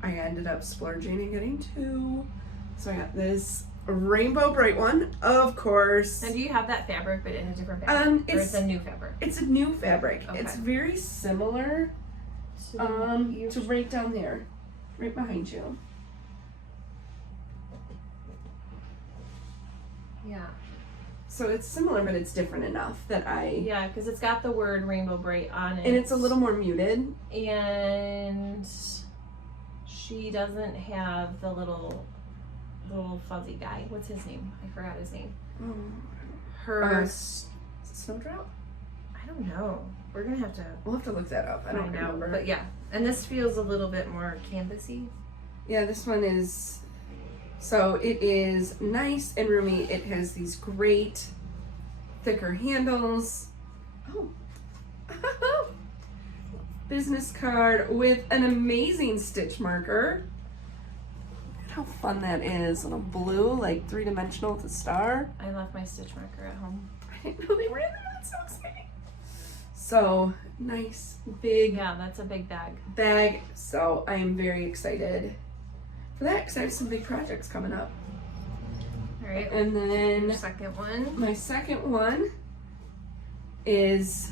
I ended up splurging and getting 2. So I got this rainbow bright one, of course. And do you have that fabric but in a different fabric? It's a new fabric? It's a new fabric. Okay. It's very similar to right down there, right behind you. Yeah. So it's similar, but it's different enough that Yeah, because it's got the word Rainbow Bright on it. And it's a little more muted. And she doesn't have the little fuzzy guy. What's his name? I forgot his name. Her Snowdrop? I don't know. We'll have to look that up. I don't remember. But yeah. And this feels a little bit more canvasy. Yeah, this one is, so it is nice and roomy. It has these great thicker handles. Oh. Business card with an amazing stitch marker. Look at how fun that is. Little blue, like 3-dimensional with a star. I left my stitch marker at home. I didn't know they were in there. That's so exciting. So nice, big. Yeah, that's a big bag. So I am very excited for that because I have some big projects coming up. All right. And then your second one. My second one is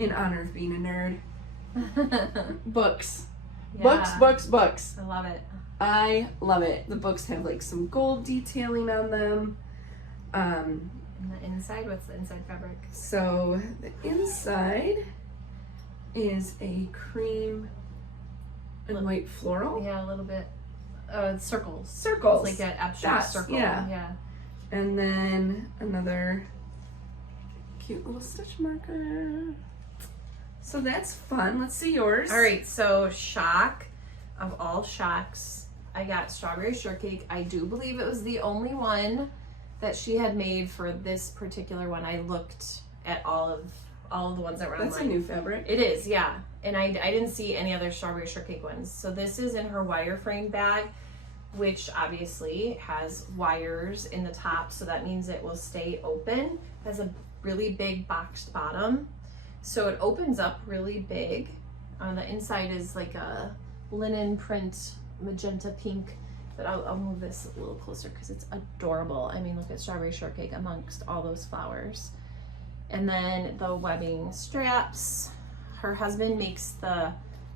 in honor of being a nerd. Books. Yeah. Books. I love it. I love it. The books have like some gold detailing on them. And the inside, what's the inside fabric? So the inside is a cream and white floral. Yeah, a little bit. Circles. Circles. It's like an abstract circle. Yeah. And then another cute little stitch marker. So that's fun. Let's see yours. All right, so shock of all shocks, I got strawberry shortcake. I do believe it was the only one that she had made for this particular one. I looked at all of the ones that were online. That's a new fabric. It is, yeah. And I didn't see any other strawberry shortcake ones. So this is in her wireframe bag, which obviously has wires in the top, so that means it will stay open. It has a really big boxed bottom. So it opens up really big. On the inside is like a linen print, magenta pink. But I'll move this a little closer because it's adorable. I mean, look at strawberry shortcake amongst all those flowers. And then the webbing straps. Her husband makes the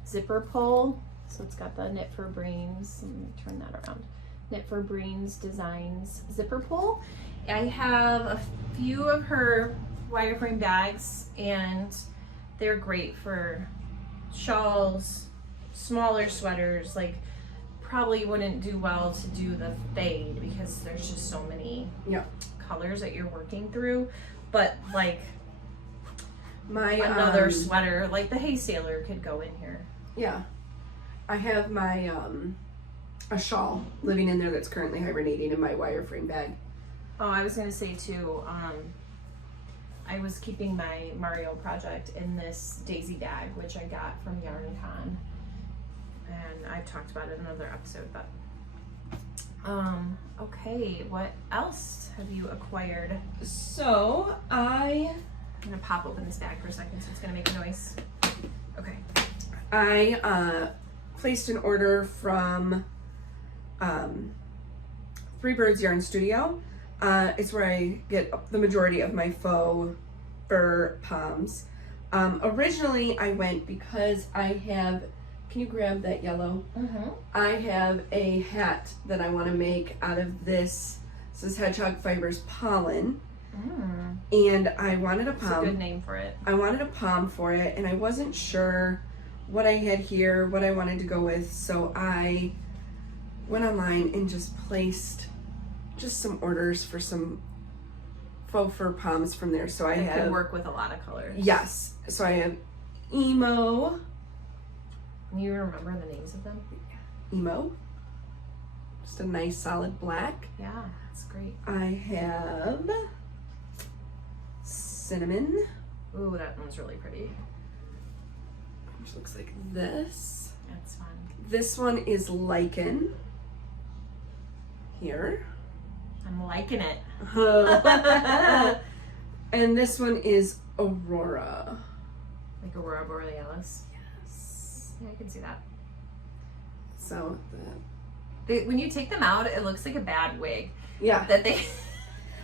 zipper pull. So it's got the Knit for Brains. Let me turn that around. Knit for Brains Designs zipper pull. I have a few of her wireframe bags, and they're great for shawls, smaller sweaters. Like, probably wouldn't do well to do the fade because there's just so many colors that you're working through. But like another sweater, like the Hay Sailor, could go in here. Yeah, I have my a shawl living in there that's currently hibernating in my wireframe bag. Oh, I was gonna say too, I was keeping my Mario project in this daisy bag, which I got from Yarn Con, and I've talked about it in another episode. But okay, what else have you acquired? So I'm gonna pop open this bag for a second, so it's gonna make a noise. Okay. I placed an order from Three Birds Yarn Studio. It's where I get the majority of my faux fur poms. Originally I went because I have, can you grab that yellow? Mm-hmm. I have a hat that I want to make out of this. This is Hedgehog Fibers pollen. And I wanted a pom. That's a good name for it. I wanted a pom for it, and I wasn't sure what I had here, what I wanted to go with, so I went online and just placed just some orders for some faux fur poms from there. So I have, could work with a lot of colors. Yes. So I have emo. You remember the names of them? Emo. Just a nice solid black. Yeah, that's great. I have cinnamon. Ooh, that one's really pretty. Which looks like this. That's fun. This one is lichen. Here. I'm liking it. And this one is Aurora. Like Aurora Borealis. Yes. Yeah, I can see that. So when you take them out, it looks like a bad wig. yeah. That they.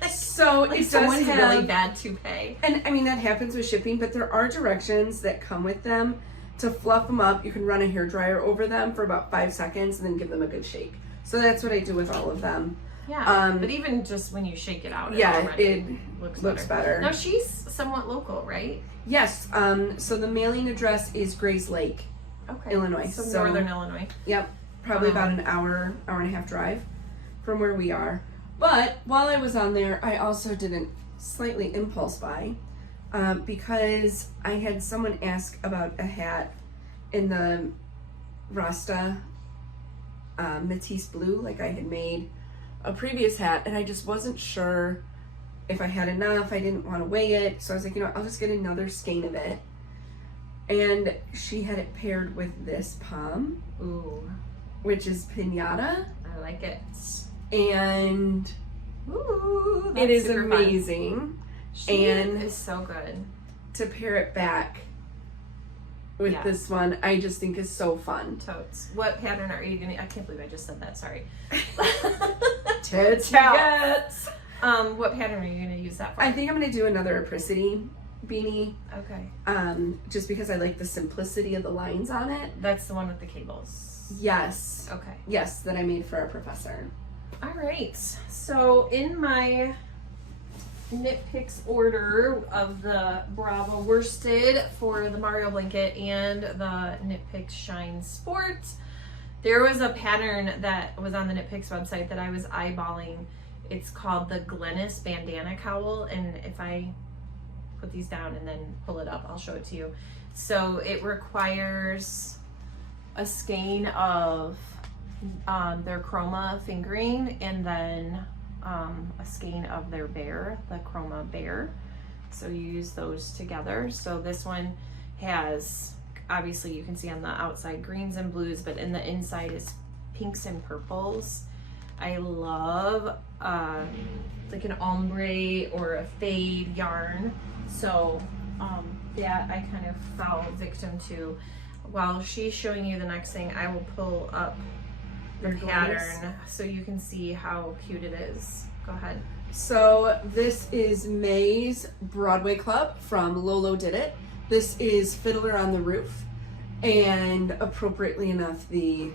So like it does someone's have really bad toupee. And I mean, that happens with shipping, but there are directions that come with them to fluff them up. You can run a hairdryer over them for about 5 seconds and then give them a good shake. So that's what I do with all of them. Yeah, but even just when you shake it out, it looks better. Now, she's somewhat local, right? Yes. So the mailing address is Grays Lake, Illinois. So northern Illinois. Yep. Probably about an hour and a half drive from where we are. But while I was on there, I also did a slightly impulse buy because I had someone ask about a hat in the Rasta Matisse blue, like I had made a previous hat, and I just wasn't sure if I had enough. I didn't want to weigh it, so I was like, I'll just get another skein of it. And she had it paired with this pom, which is Pinata. I like it. And ooh, it is amazing. She is so good. To pair it back with this one, I just think is so fun. Totes. What pattern are you gonna? I can't believe I just said that. Sorry. Totes. What pattern are you gonna use that for? I think I'm gonna do another Apricity beanie. Okay. Just because I like the simplicity of the lines on it. That's the one with the cables. Yes. Okay. Yes, that I made for our professor. All right. So in my Knit Picks order of the Bravo worsted for the Mario blanket and the Knit Picks Shine Sport, there was a pattern that was on the Knit Picks website that I was eyeballing. It's called the Glennis Bandana Cowl, and if I put these down and then pull it up, I'll show it to you. So it requires a skein of their chroma fingering, and then a skein of their bear, the chroma bear. So you use those together. So this one has, obviously you can see on the outside greens and blues, but in the inside is pinks and purples. I love like an ombre or a fade yarn. So that I kind of fell victim to. While she's showing you the next thing, I will pull up the pattern so you can see how cute it is. Go ahead. So this is May's Broadway Club from Lolo Did It. This is Fiddler on the Roof, and appropriately enough, the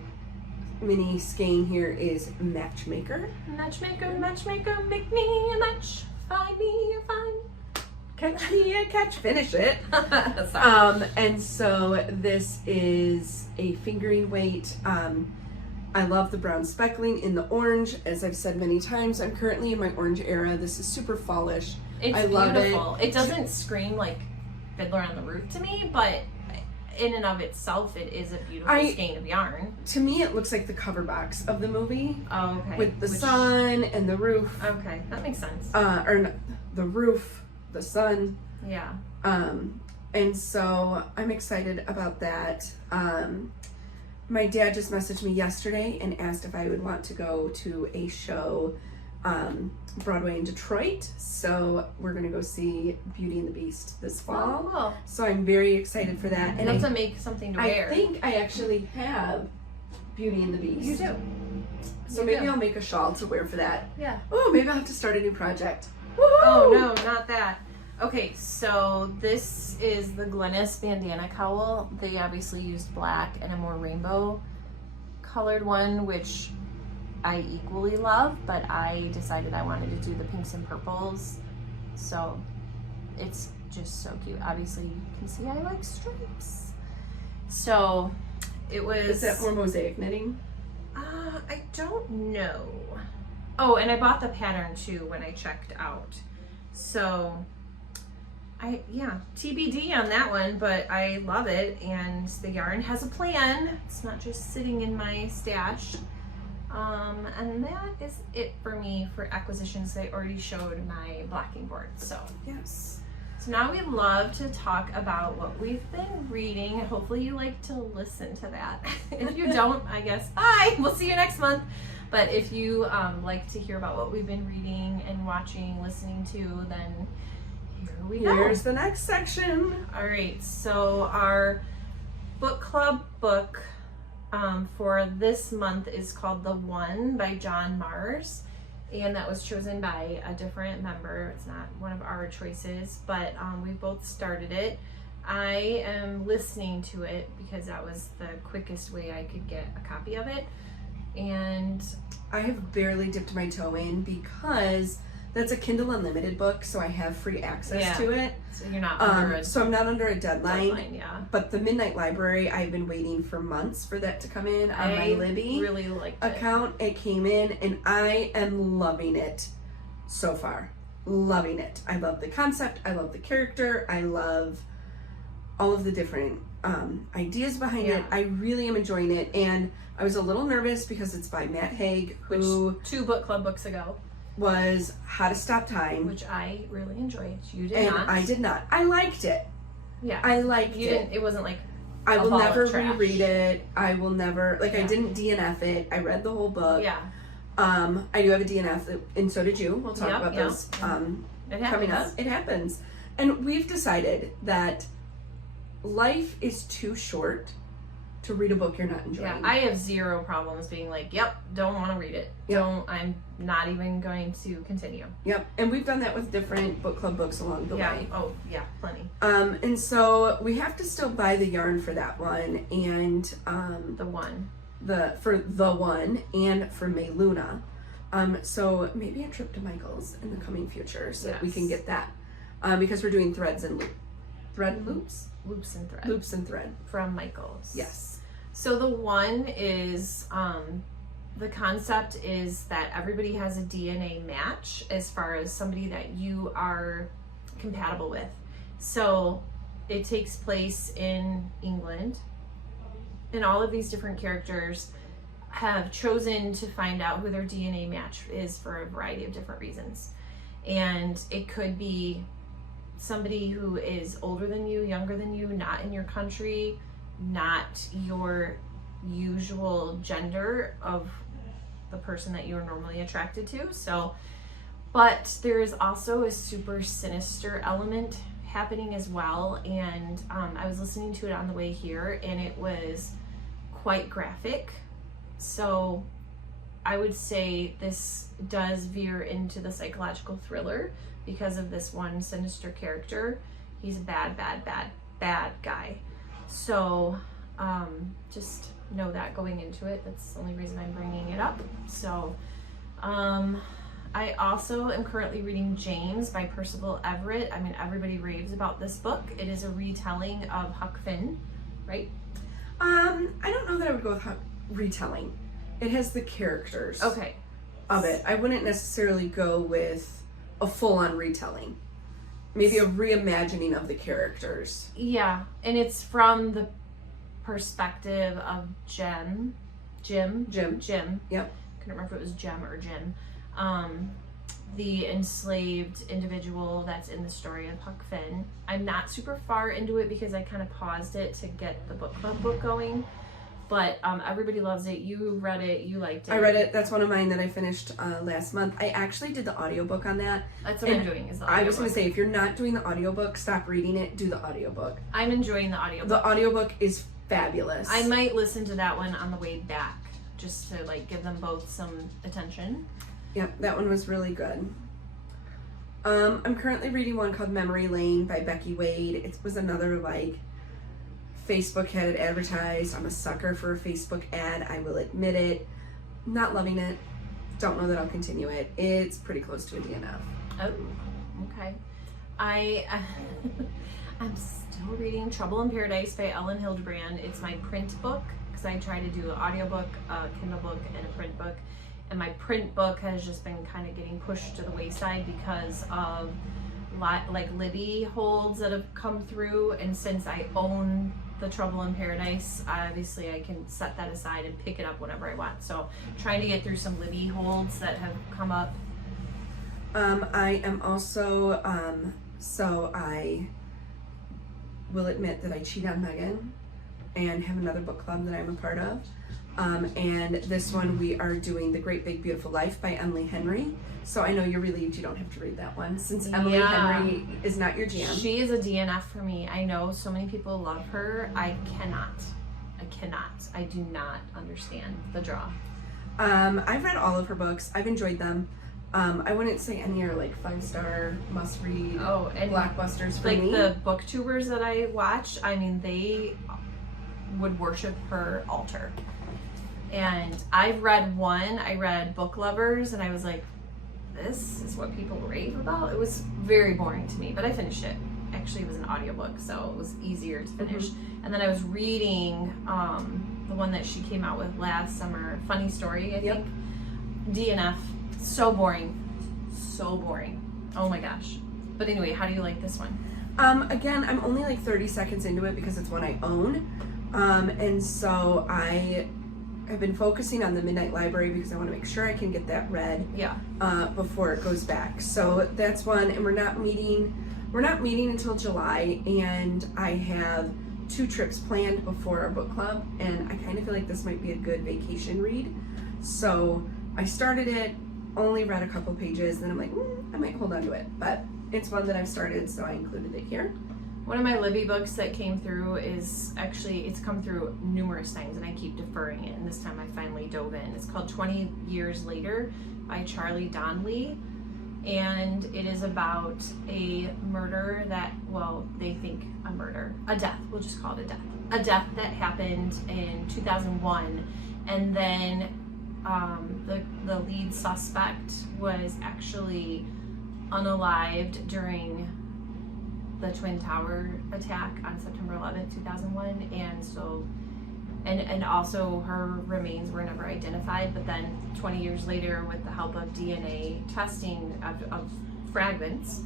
mini skein here is Matchmaker. Matchmaker, matchmaker, make me a match. Find me a find. Catch me a catch. Finish it. Sorry. And so this is a fingering weight. I love the brown speckling in the orange. As I've said many times, I'm currently in my orange era. This is super fallish. It's I love beautiful. It doesn't scream like Fiddler on the Roof to me, but in and of itself, it is a beautiful skein of yarn. To me, it looks like the cover box of the movie. Oh, okay. With the sun and the roof. Okay, that makes sense. The roof, the sun. Yeah. And so I'm excited about that. My dad just messaged me yesterday and asked if I would want to go to a show, Broadway in Detroit. So we're gonna go see Beauty and the Beast this fall. Oh, cool. So I'm very excited for that. And to make something to wear. I think I actually have Beauty and the Beast. You do. So maybe I'll make a shawl to wear for that. Yeah. Oh, maybe I'll have to start a new project. Oh no, not that. Okay, so this is the Glennis bandana cowl. They obviously used black and a more rainbow colored one, which I equally love, but I decided I wanted to do the pinks and purples. So it's just so cute. Obviously you can see I like stripes. So it was... Is that more mosaic knitting? I don't know. Oh, and I bought the pattern too when I checked out. So TBD on that one, but I love it, and the yarn has a plan. It's not just sitting in my stash. And that is it for me for acquisitions. I already showed my blocking board. So yes. So now we'd love to talk about what we've been reading, and hopefully you like to listen to that. If you don't, I guess bye. We'll see you next month. But if you like to hear about what we've been reading and watching, listening to, then here we go. Here's the next section. All right, so our book club book for this month is called The One by John Mars, and that was chosen by a different member. It's not one of our choices, but we both started it. I am listening to it because that was the quickest way I could get a copy of it. And I have barely dipped my toe in because that's a Kindle Unlimited book, so I have free access to it. So you're not under so I'm not under a deadline. Yeah. But the Midnight Library, I've been waiting for months for that to come in on my Libby really liked account. It came in, and I am loving it so far. Loving it. I love the concept. I love the character. I love all of the different ideas behind it. I really am enjoying it, and I was a little nervous because it's by Matt Haig, who 2 book club books ago was How to Stop Time, which I really enjoyed. You did and not. I did not. I liked it. Yeah, I liked you it. Didn't. It wasn't like I will never trash. reread it. I will never I didn't DNF it. I read the whole book. Yeah. I do have a DNF, and so did you. We'll talk about those coming up. It happens, and we've decided that life is too short to read a book you're not enjoying. Yeah, I have zero problems being like, yep, don't want to read it. Yep. I'm not even going to continue. Yep, and we've done that with different book club books along the way. Oh, yeah, plenty. And so we have to still buy the yarn for that one, and for the one and for May Luna. So maybe a trip to Michael's in the coming future so that we can get that. Because we're doing threads and loops? Loops and thread. Loops and thread. From Michael's. Yes. So the one is, the concept is that everybody has a DNA match as far as somebody that you are compatible with. So it takes place in England, and all of these different characters have chosen to find out who their DNA match is for a variety of different reasons. And it could be somebody who is older than you, younger than you, not in your country, not your usual gender of the person that you're normally attracted to. So, but there is also a super sinister element happening as well. And I was listening to it on the way here, and it was quite graphic. So I would say this does veer into the psychological thriller because of this one sinister character. He's a bad guy. So just know that going into it. That's the only reason I'm bringing it up. So I also am currently reading James by Percival Everett. I mean, everybody raves about this book. It is a retelling of Huck Finn, right? I don't know that I would go with retelling. It has the characters of it. I wouldn't necessarily go with a full-on retelling. Maybe a reimagining of the characters. Yeah, and it's from the perspective of Jim. Yep. Couldn't remember if it was Jem or Jim. The enslaved individual that's in the story of Huck Finn. I'm not super far into it because I kind of paused it to get the book club book going. But everybody loves it. You read it. You liked it. I read it. That's one of mine that I finished last month. I actually did the audiobook on that. That's what I'm doing. Is the audiobook. I was going to say, if you're not doing the audiobook, stop reading it. Do the audiobook. I'm enjoying the audiobook. The audiobook is fabulous. I might listen to that one on the way back just to like give them both some attention. Yep, that one was really good. I'm currently reading one called Memory Lane by Becky Wade. It was another like Facebook had it advertised. I'm a sucker for a Facebook ad. I will admit it. Not loving it. Don't know that I'll continue it. It's pretty close to a DNF. Oh, okay. I'm still reading Trouble in Paradise by Ellen Hildebrand. It's my print book because I try to do an audiobook, a Kindle book, and a print book. And my print book has just been kind of getting pushed to the wayside because of like Libby holds that have come through. And since I own the Trouble in Paradise, obviously I can set that aside and pick it up whenever I want. So trying to get through some Libby holds that have come up. I am also, so I will admit that I cheat on Megan and have another book club that I'm a part of. And this one we are doing The Great Big Beautiful Life by Emily Henry. So I know you're relieved you don't have to read that one since Emily Henry is not your jam. She is a DNF for me. I know so many people love her. I do not understand the draw. I've read all of her books. I've enjoyed them. I wouldn't say any are like 5-star must read and blockbusters for like me. The booktubers that I watch, I mean, they would worship her altar. And I've read one, I read Book Lovers, and I was like, this is what people rave about? It was very boring to me, but I finished it. Actually, it was an audiobook, so it was easier to finish. And then I was reading the one that she came out with last summer, Funny Story, I think. DNF. So boring. So boring. Oh my gosh. But anyway, how do you like this one? Again, I'm only like 30 seconds into it because it's one I own. And so I have been focusing on the Midnight Library because I want to make sure I can get that read before it goes back. So that's one, and we're not meeting until July, and I have 2 trips planned before our book club, and I kind of feel like this might be a good vacation read. So I started it, only read a couple pages, then I'm like, I might hold on to it, but it's one that I've started, so I included it here. One of my Libby books that came through is actually, it's come through numerous times and I keep deferring it, and this time I finally dove in. It's called 20 Years Later by Charlie Donnelly, and it is about a murder that, well, they think a death, we'll just call it a death that happened in 2001, and then the lead suspect was actually unalived during the Twin Tower attack on September 11th, 2001, and so and also her remains were never identified, but then 20 years later, with the help of DNA testing of fragments,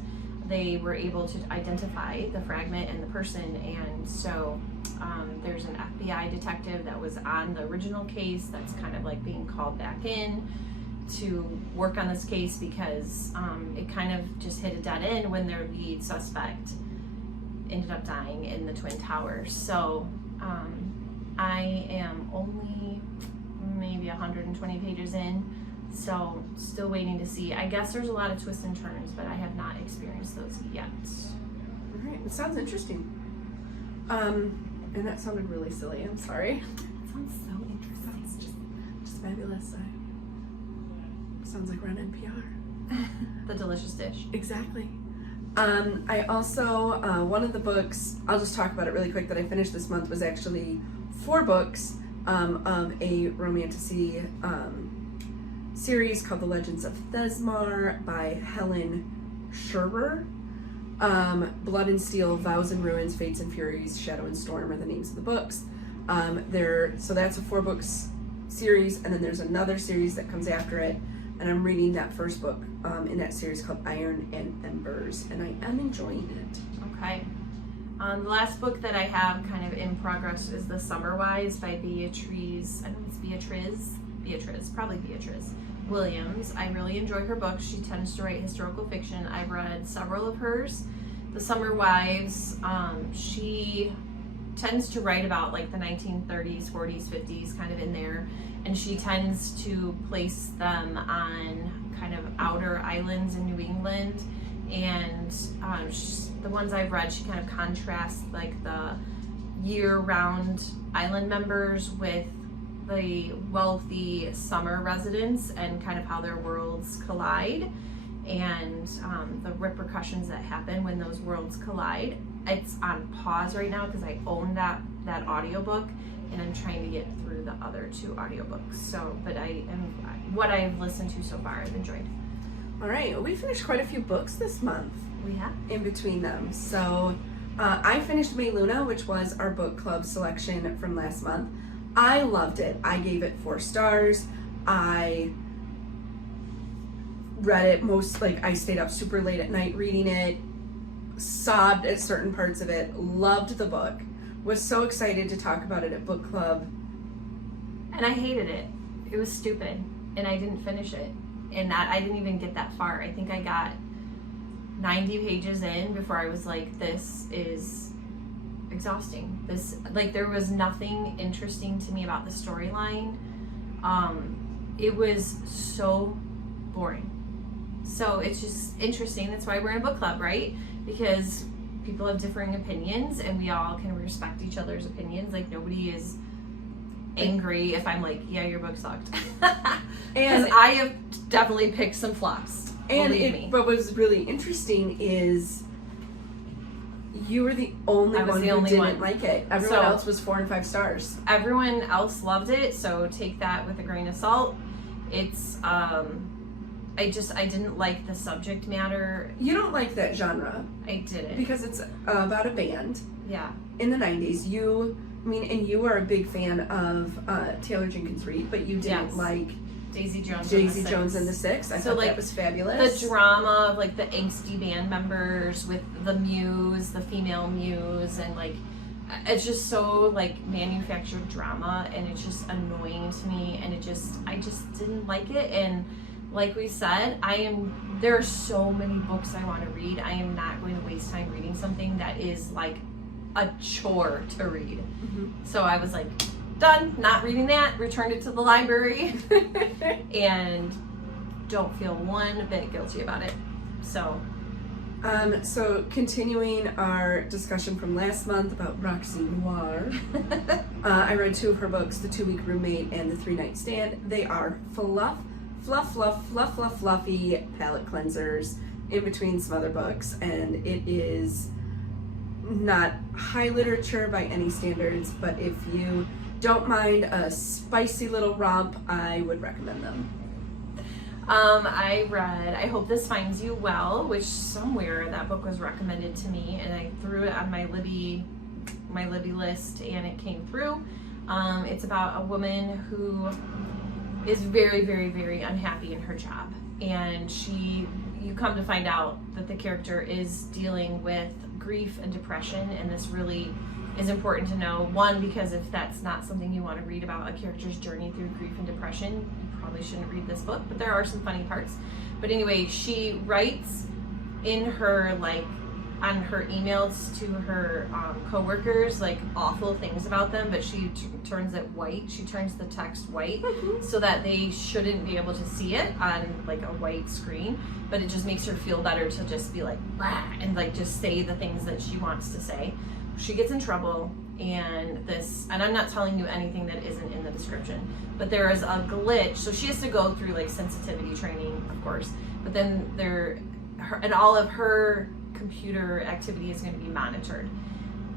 they were able to identify the fragment and the person. And so there's an FBI detective that was on the original case that's kind of like being called back in to work on this case because it kind of just hit a dead end when their lead suspect ended up dying in the Twin Towers. So I am only maybe 120 pages in, so still waiting to see. I guess there's a lot of twists and turns, but I have not experienced those yet. All right, it sounds interesting. And that sounded really silly, I'm sorry. It sounds so interesting. It's just fabulous. Sounds like we're on NPR. The delicious dish. Exactly. I also, one of the books, I'll just talk about it really quick, that I finished this month was actually 4 books of a romantasy series called The Legends of Thesmar by Helen Scherber. Blood and Steel, Vows and Ruins, Fates and Furies, Shadow and Storm are the names of the books. So that's a 4 books series, and then there's another series that comes after it, and I'm reading that first book in that series called Iron and Embers, and I am enjoying it. Okay. The last book that I have kind of in progress is The Summer Wise by Beatrice, I don't know if it's Beatrice Williams. I really enjoy her books. She tends to write historical fiction. I've read several of hers. The Summer Wives, she tends to write about like the 1930s, 40s, 50s, kind of in there, and she tends to place them on kind of outer islands in New England, and the ones I've read, she kind of contrasts like the year-round island members with the wealthy summer residents and kind of how their worlds collide, and the repercussions that happen when those worlds collide. It's on pause right now because I own that audiobook, and I'm trying to get through the other 2 audiobooks. So, but what I've listened to so far, I've enjoyed. All right, well, we finished quite a few books this month. We have. In between them. So I finished May Luna, which was our book club selection from last month. I loved it. I gave it 4 stars. I read it I stayed up super late at night reading it, sobbed at certain parts of it, loved the book, was so excited to talk about it at book club. And I hated it. It was stupid, and I didn't finish it. And I didn't even get that far. I think I got 90 pages in before I was like, this is exhausting. There was nothing interesting to me about the storyline. It was so boring. So it's just interesting. That's why we're in a book club, right? Because people have differing opinions, and we all can respect each other's opinions. Like, nobody is angry if I'm like, yeah, your book sucked. And I have definitely picked some flops. And what was really interesting is you were the only one who didn't like it. Everyone else was 4 and 5 stars. Everyone else loved it, so take that with a grain of salt. It's I didn't like the subject matter. You don't like that genre. I didn't. Because it's about a band. Yeah. In the 90s. And you are a big fan of Taylor Jenkins Reid, but you didn't like Daisy Jones and the Six. I thought that was fabulous. The drama of like the angsty band members with the muse, the female muse, and like it's just so like manufactured drama, and it's just annoying to me, and I just didn't like it. And like we said, there are so many books I want to read. I am not going to waste time reading something that is like a chore to read. Mm-hmm. So I was like, done, not reading that, returned it to the library, and don't feel one bit guilty about it. So continuing our discussion from last month about Roxy Noir, I read 2 of her books, The 2-Week Roommate and The 3-Night Stand. They are fluffy palette cleansers in between some other books, and it is not high literature by any standards, but if you don't mind a spicy little romp, I would recommend them. I read I Hope This Finds You Well, which somewhere that book was recommended to me, and I threw it on my Libby list, and it came through. It's about a woman who is very, very, very unhappy in her job, and you come to find out that the character is dealing with grief and depression, and this really is important to know. One, because if that's not something you want to read about a character's journey through grief and depression, you probably shouldn't read this book, but there are some funny parts. But anyway, she writes in her on her emails to her co-workers awful things about them, but she turns it white. She turns the text white so that they shouldn't be able to see it on a white screen, but it just makes her feel better to just be blah, and just say the things that she wants to say. She gets in trouble, and I'm not telling you anything that isn't in the description, but there is a glitch, so she has to go through sensitivity training, of course, but then and all of her computer activity is going to be monitored.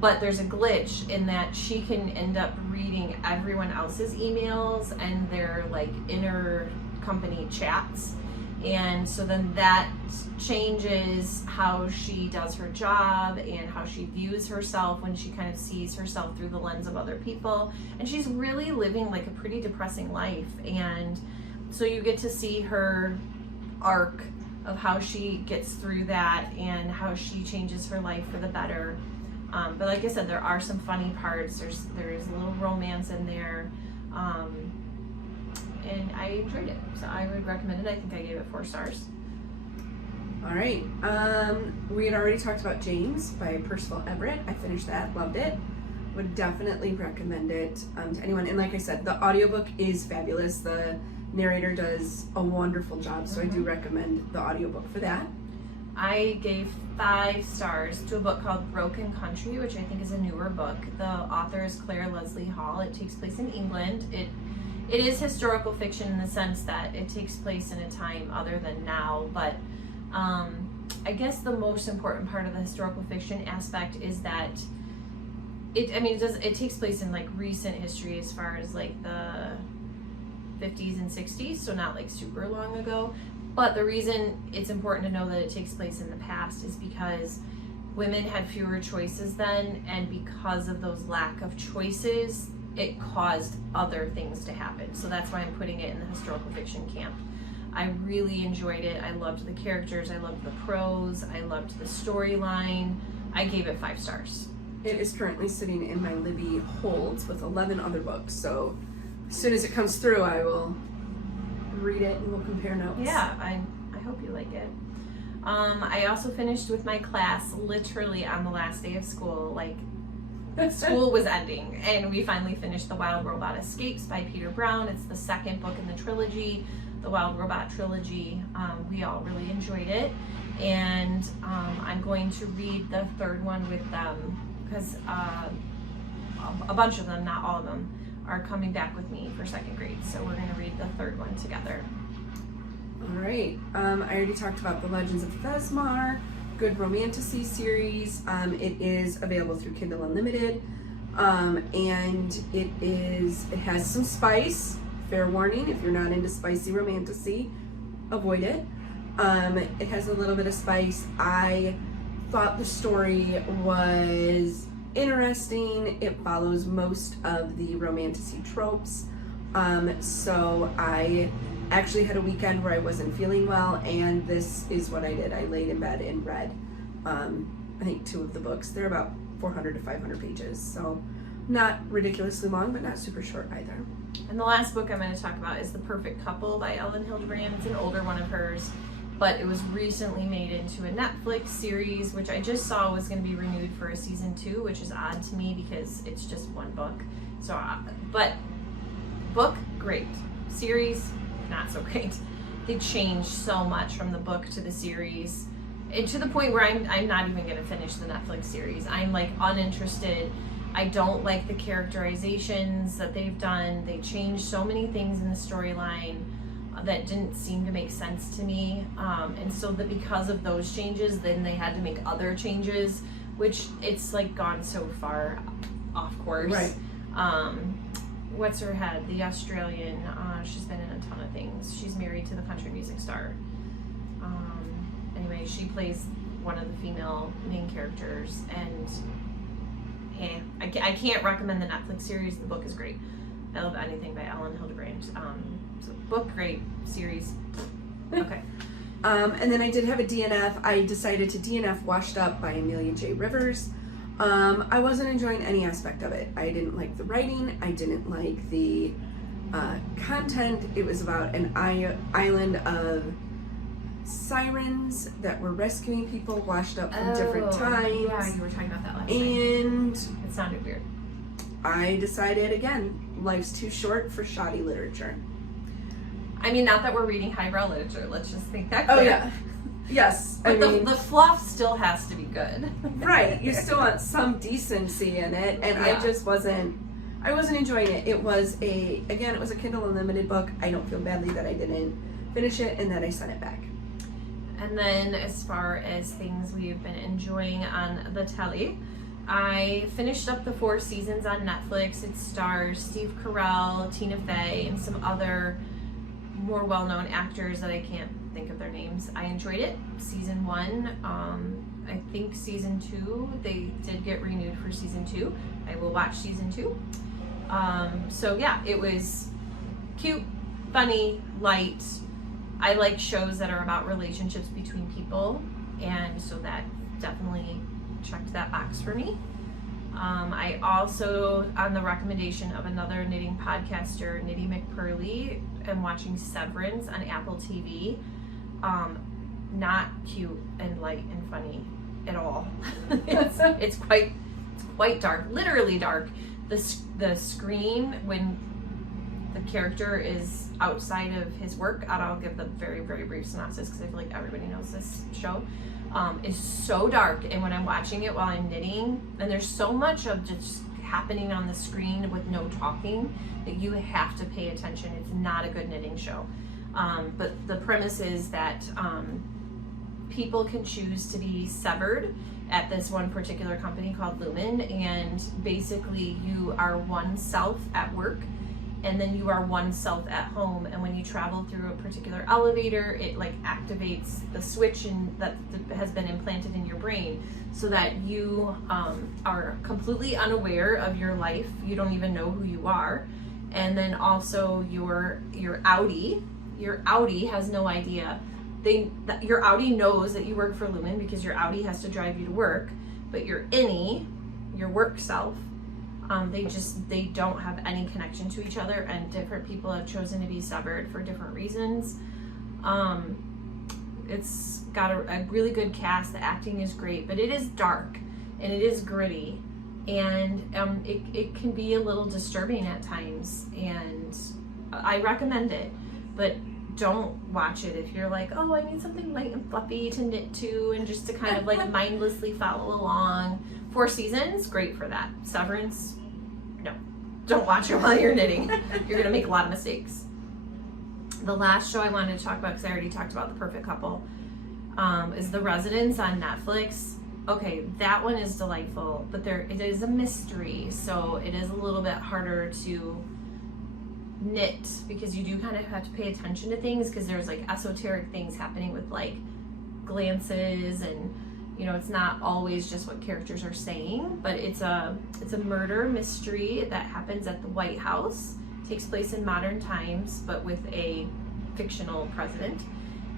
But there's a glitch in that she can end up reading everyone else's emails and their like inner company chats. And so then that changes how she does her job and how she views herself when she kind of sees herself through the lens of other people. And she's really living like a pretty depressing life. And so you get to see her arc of how she gets through that and how she changes her life for the better. But like I said, there are some funny parts. There's a little romance in there. And I enjoyed it, so I would recommend it. I think I gave it 4 stars. All right. We had already talked about James by Percival Everett. I finished that, loved it. Would definitely recommend it to anyone. And like I said, the audiobook is fabulous. The narrator does a wonderful job, so I do recommend the audiobook for that. I gave 5 stars to a book called Broken Country, which I think is a newer book. The author is Claire Leslie Hall. It takes place in England. It is historical fiction in the sense that it takes place in a time other than now, but I guess the most important part of the historical fiction aspect is that it takes place in like recent history as far as like the 50s and 60s, so not like super long ago. But the reason it's important to know that it takes place in the past is because women had fewer choices then, and because of those lack of choices, it caused other things to happen. So that's why I'm putting it in the historical fiction camp. I really enjoyed it. I loved the characters. I loved the prose. I loved the storyline. I gave it 5 stars. It is currently sitting in my Libby holds with 11 other books. So as soon as it comes through, I will read it and we'll compare notes. Yeah, I hope you like it. I also finished with my class literally on the last day of school. Like, school was ending and we finally finished The Wild Robot Escapes by Peter Brown. It's the 2nd book in the trilogy, the Wild Robot trilogy. We all really enjoyed it, and I'm going to read the 3rd one with them because a bunch of them, not all of them, are coming back with me for 2nd grade, so we're going to read the 3rd one together. All right. I already talked about the Legends of Vesmar, good romantasy series. It is available through Kindle Unlimited, and it has some spice. Fair warning, if you're not into spicy romantasy, avoid it. It has a little bit of spice. I thought the story was interesting. It follows most of the romantasy tropes. So I actually had a weekend where I wasn't feeling well, and this is what I did. I laid in bed and read, I think 2 of the books. They're about 400 to 500 pages, so not ridiculously long, but not super short either. And the last book I'm going to talk about is The Perfect Couple by Ellen Hildebrand. It's an older one of hers, but it was recently made into a Netflix series, which I just saw was going to be renewed for a season 2, which is odd to me because it's just 1 book. So, but book, great. Series, not so great. They changed so much from the book to the series, and to the point where I'm not even going to finish the Netflix series. I'm like uninterested. I don't like the characterizations that they've done. They changed so many things in the storyline that didn't seem to make sense to me. And so that because of those changes, then they had to make other changes, which it's like gone so far off course. Right. What's her head? The Australian, she's been in a ton of things. She's married to the country music star. Anyway, she plays one of the female main characters, and I can't recommend the Netflix series. The book is great. I love anything by Ellen Hildebrand. So book, great. Series, okay. And then I did have a DNF. I decided to DNF Washed Up by Amelia J. Rivers. I wasn't enjoying any aspect of it. I didn't like the writing. I didn't like the content. It was about an island of sirens that were rescuing people washed up from different times. Yeah, you were talking about that last And night. It sounded weird. I decided, again, life's too short for shoddy literature. I mean, not that we're reading highbrow literature. Let's just make that clear. Oh, yeah. Yes. But the fluff still has to be good. Right. You still want some decency in it. And Yeah. I wasn't enjoying it. It was a Kindle Unlimited book. I don't feel badly that I didn't finish it and that I sent it back. And then as far as things we've been enjoying on the telly, I finished up the 4 seasons on Netflix. It stars Steve Carell, Tina Fey, and some other more well-known actors that I can't think of their names. I enjoyed it. Season 1. I think season 2, they did get renewed for season 2. I will watch season 2. So yeah, it was cute, funny, light. I like shows that are about relationships between people, and so that definitely checked that box for me. I also, on the recommendation of another knitting podcaster, Knitty McPurley, am watching Severance on Apple TV. Not cute and light and funny at all. it's quite dark, literally dark. The screen when the character is outside of his work, I'll give the very, very brief synopsis because I feel like everybody knows this show, is so dark. And when I'm watching it while I'm knitting, and there's so much of just happening on the screen with no talking that you have to pay attention. It's not a good knitting show. But the premise is that people can choose to be severed at this one particular company called Lumen, and basically you are one self at work and then you are one self at home, and when you travel through a particular elevator, it like activates the switch that has been implanted in your brain so that you are completely unaware of your life. You don't even know who you are. And then also your outie has no idea. Your outie knows that you work for Lumen because your outie has to drive you to work, but your innie, your work self, they don't have any connection to each other, and different people have chosen to be severed for different reasons. It's got a really good cast. The acting is great, but it is dark and it is gritty, and it can be a little disturbing at times, and I recommend it, but don't watch it if you're like, oh, I need something light and fluffy to knit to and just to kind of like mindlessly follow along. 4 seasons, great for that. Severance, no. Don't watch it while you're knitting. You're gonna make a lot of mistakes. The last show I wanted to talk about, because I already talked about The Perfect Couple, is The Residence on Netflix. Okay, that one is delightful, but it is a mystery, so it is a little bit harder to knit because you do kind of have to pay attention to things, because there's like esoteric things happening with like glances, and you know, it's not always just what characters are saying, but it's a murder mystery that happens at the White House. It takes place in modern times, but with a fictional president.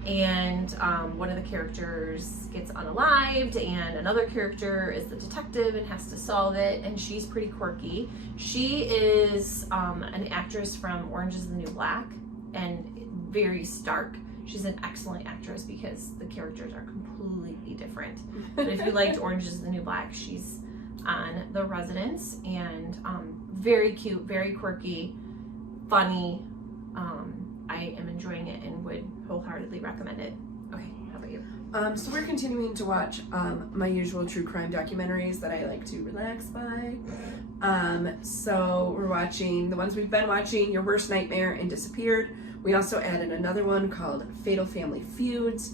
And one of the characters gets unalived, and another character is the detective and has to solve it, and she's pretty quirky. She is an actress from Orange is the New Black, and very stark. She's an excellent actress because the characters are completely different. But if you liked Orange is the New Black, she's on The Residence, and very cute, very quirky, funny. I am enjoying it and would wholeheartedly recommend it. Okay, how about you? So we're continuing to watch my usual true crime documentaries that I like to relax by. So we're watching the ones we've been watching: Your Worst Nightmare and Disappeared. We also added another one called Fatal Family Feuds,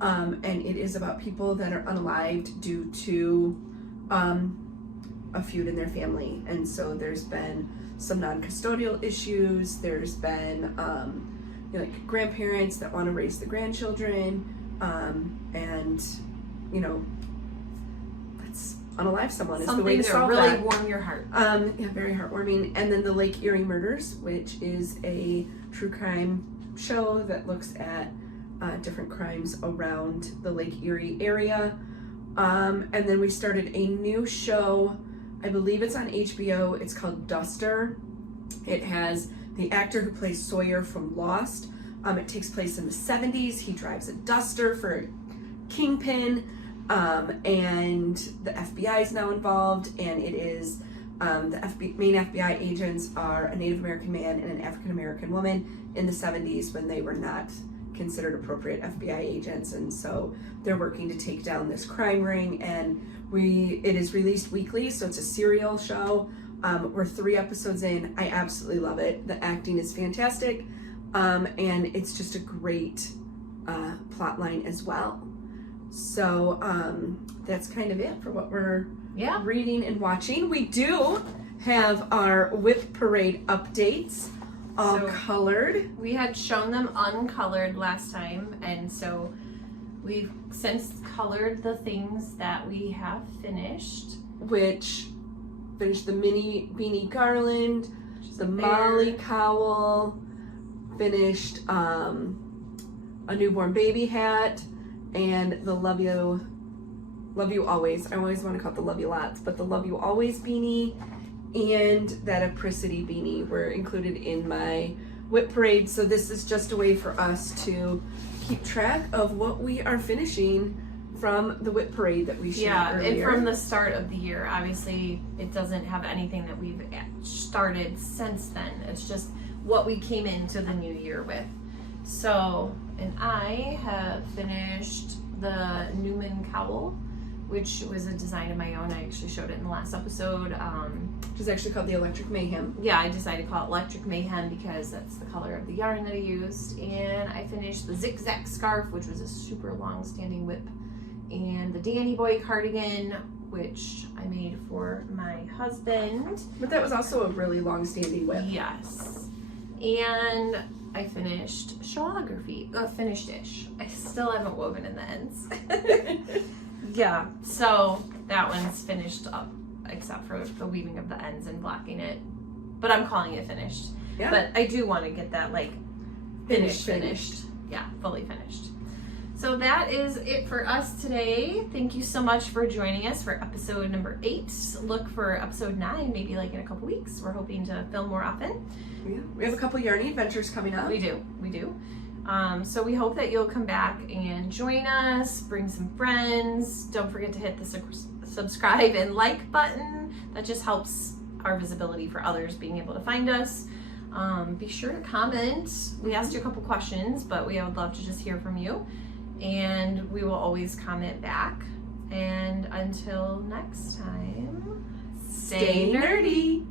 and it is about people that are unalived due to a feud in their family. And so there's been some non-custodial issues. There's been like grandparents that want to raise the grandchildren, and you know, let's unalive someone is the way to solve really that. Warm your heart. Yeah, very heartwarming. And then the Lake Erie Murders, which is a true crime show that looks at different crimes around the Lake Erie area. And then we started a new show. I believe it's on HBO. It's called Duster. It has the actor who plays Sawyer from Lost. It takes place in the 70s. He drives a Duster for a kingpin, and the FBI is now involved, and it is the main FBI agents are a Native American man and an African American woman in the 70s when they were not considered appropriate FBI agents, and so they're working to take down this crime ring. And it is released weekly, so it's a serial show. We're 3 episodes in. I absolutely love it. The acting is fantastic, and it's just a great plot line as well. So that's kind of it for what we're Yeah. reading and watching. We do have our whip parade updates all So- colored. We had shown them uncolored last time, and so we've since colored the things that we have finished. Which finished the mini beanie garland, the Bear. Molly cowl, finished a newborn baby hat, and the love you always. I always want to call it the love you lots, but the love you always beanie and that apricity beanie were included in my whip parade. So this is just a way for us to keep track of what we are finishing from the whip parade that we shared earlier. And from the start of the year, obviously it doesn't have anything that we've started since then. It's just what we came into the new year with. So, and I have finished the Newman cowl, which was a design of my own. I actually showed it in the last episode. Which is actually called the Electric Mayhem. Yeah, I decided to call it Electric Mayhem because that's the color of the yarn that I used. And I finished the Zigzag Scarf, which was a super long standing whip. And the Danny Boy cardigan, which I made for my husband. But that was also a really long-standing whip. Yes. And I finished shawlography. Finished-ish. I still haven't woven in the ends. Yeah, so that one's finished up, except for the weaving of the ends and blocking it. But I'm calling it finished. Yeah. But I do want to get that like finished. Finished. Yeah, fully finished. So that is it for us today. Thank you so much for joining us for episode number 8. Look for episode 9, maybe like in a couple weeks. We're hoping to film more often. Yeah. We have a couple yarny adventures coming up. We do. So we hope that you'll come back and join us, bring some friends. Don't forget to hit the subscribe and like button. That just helps our visibility for others being able to find us. Be sure to comment. We asked you a couple questions, but we would love to just hear from you. And we will always comment back. And until next time, stay nerdy.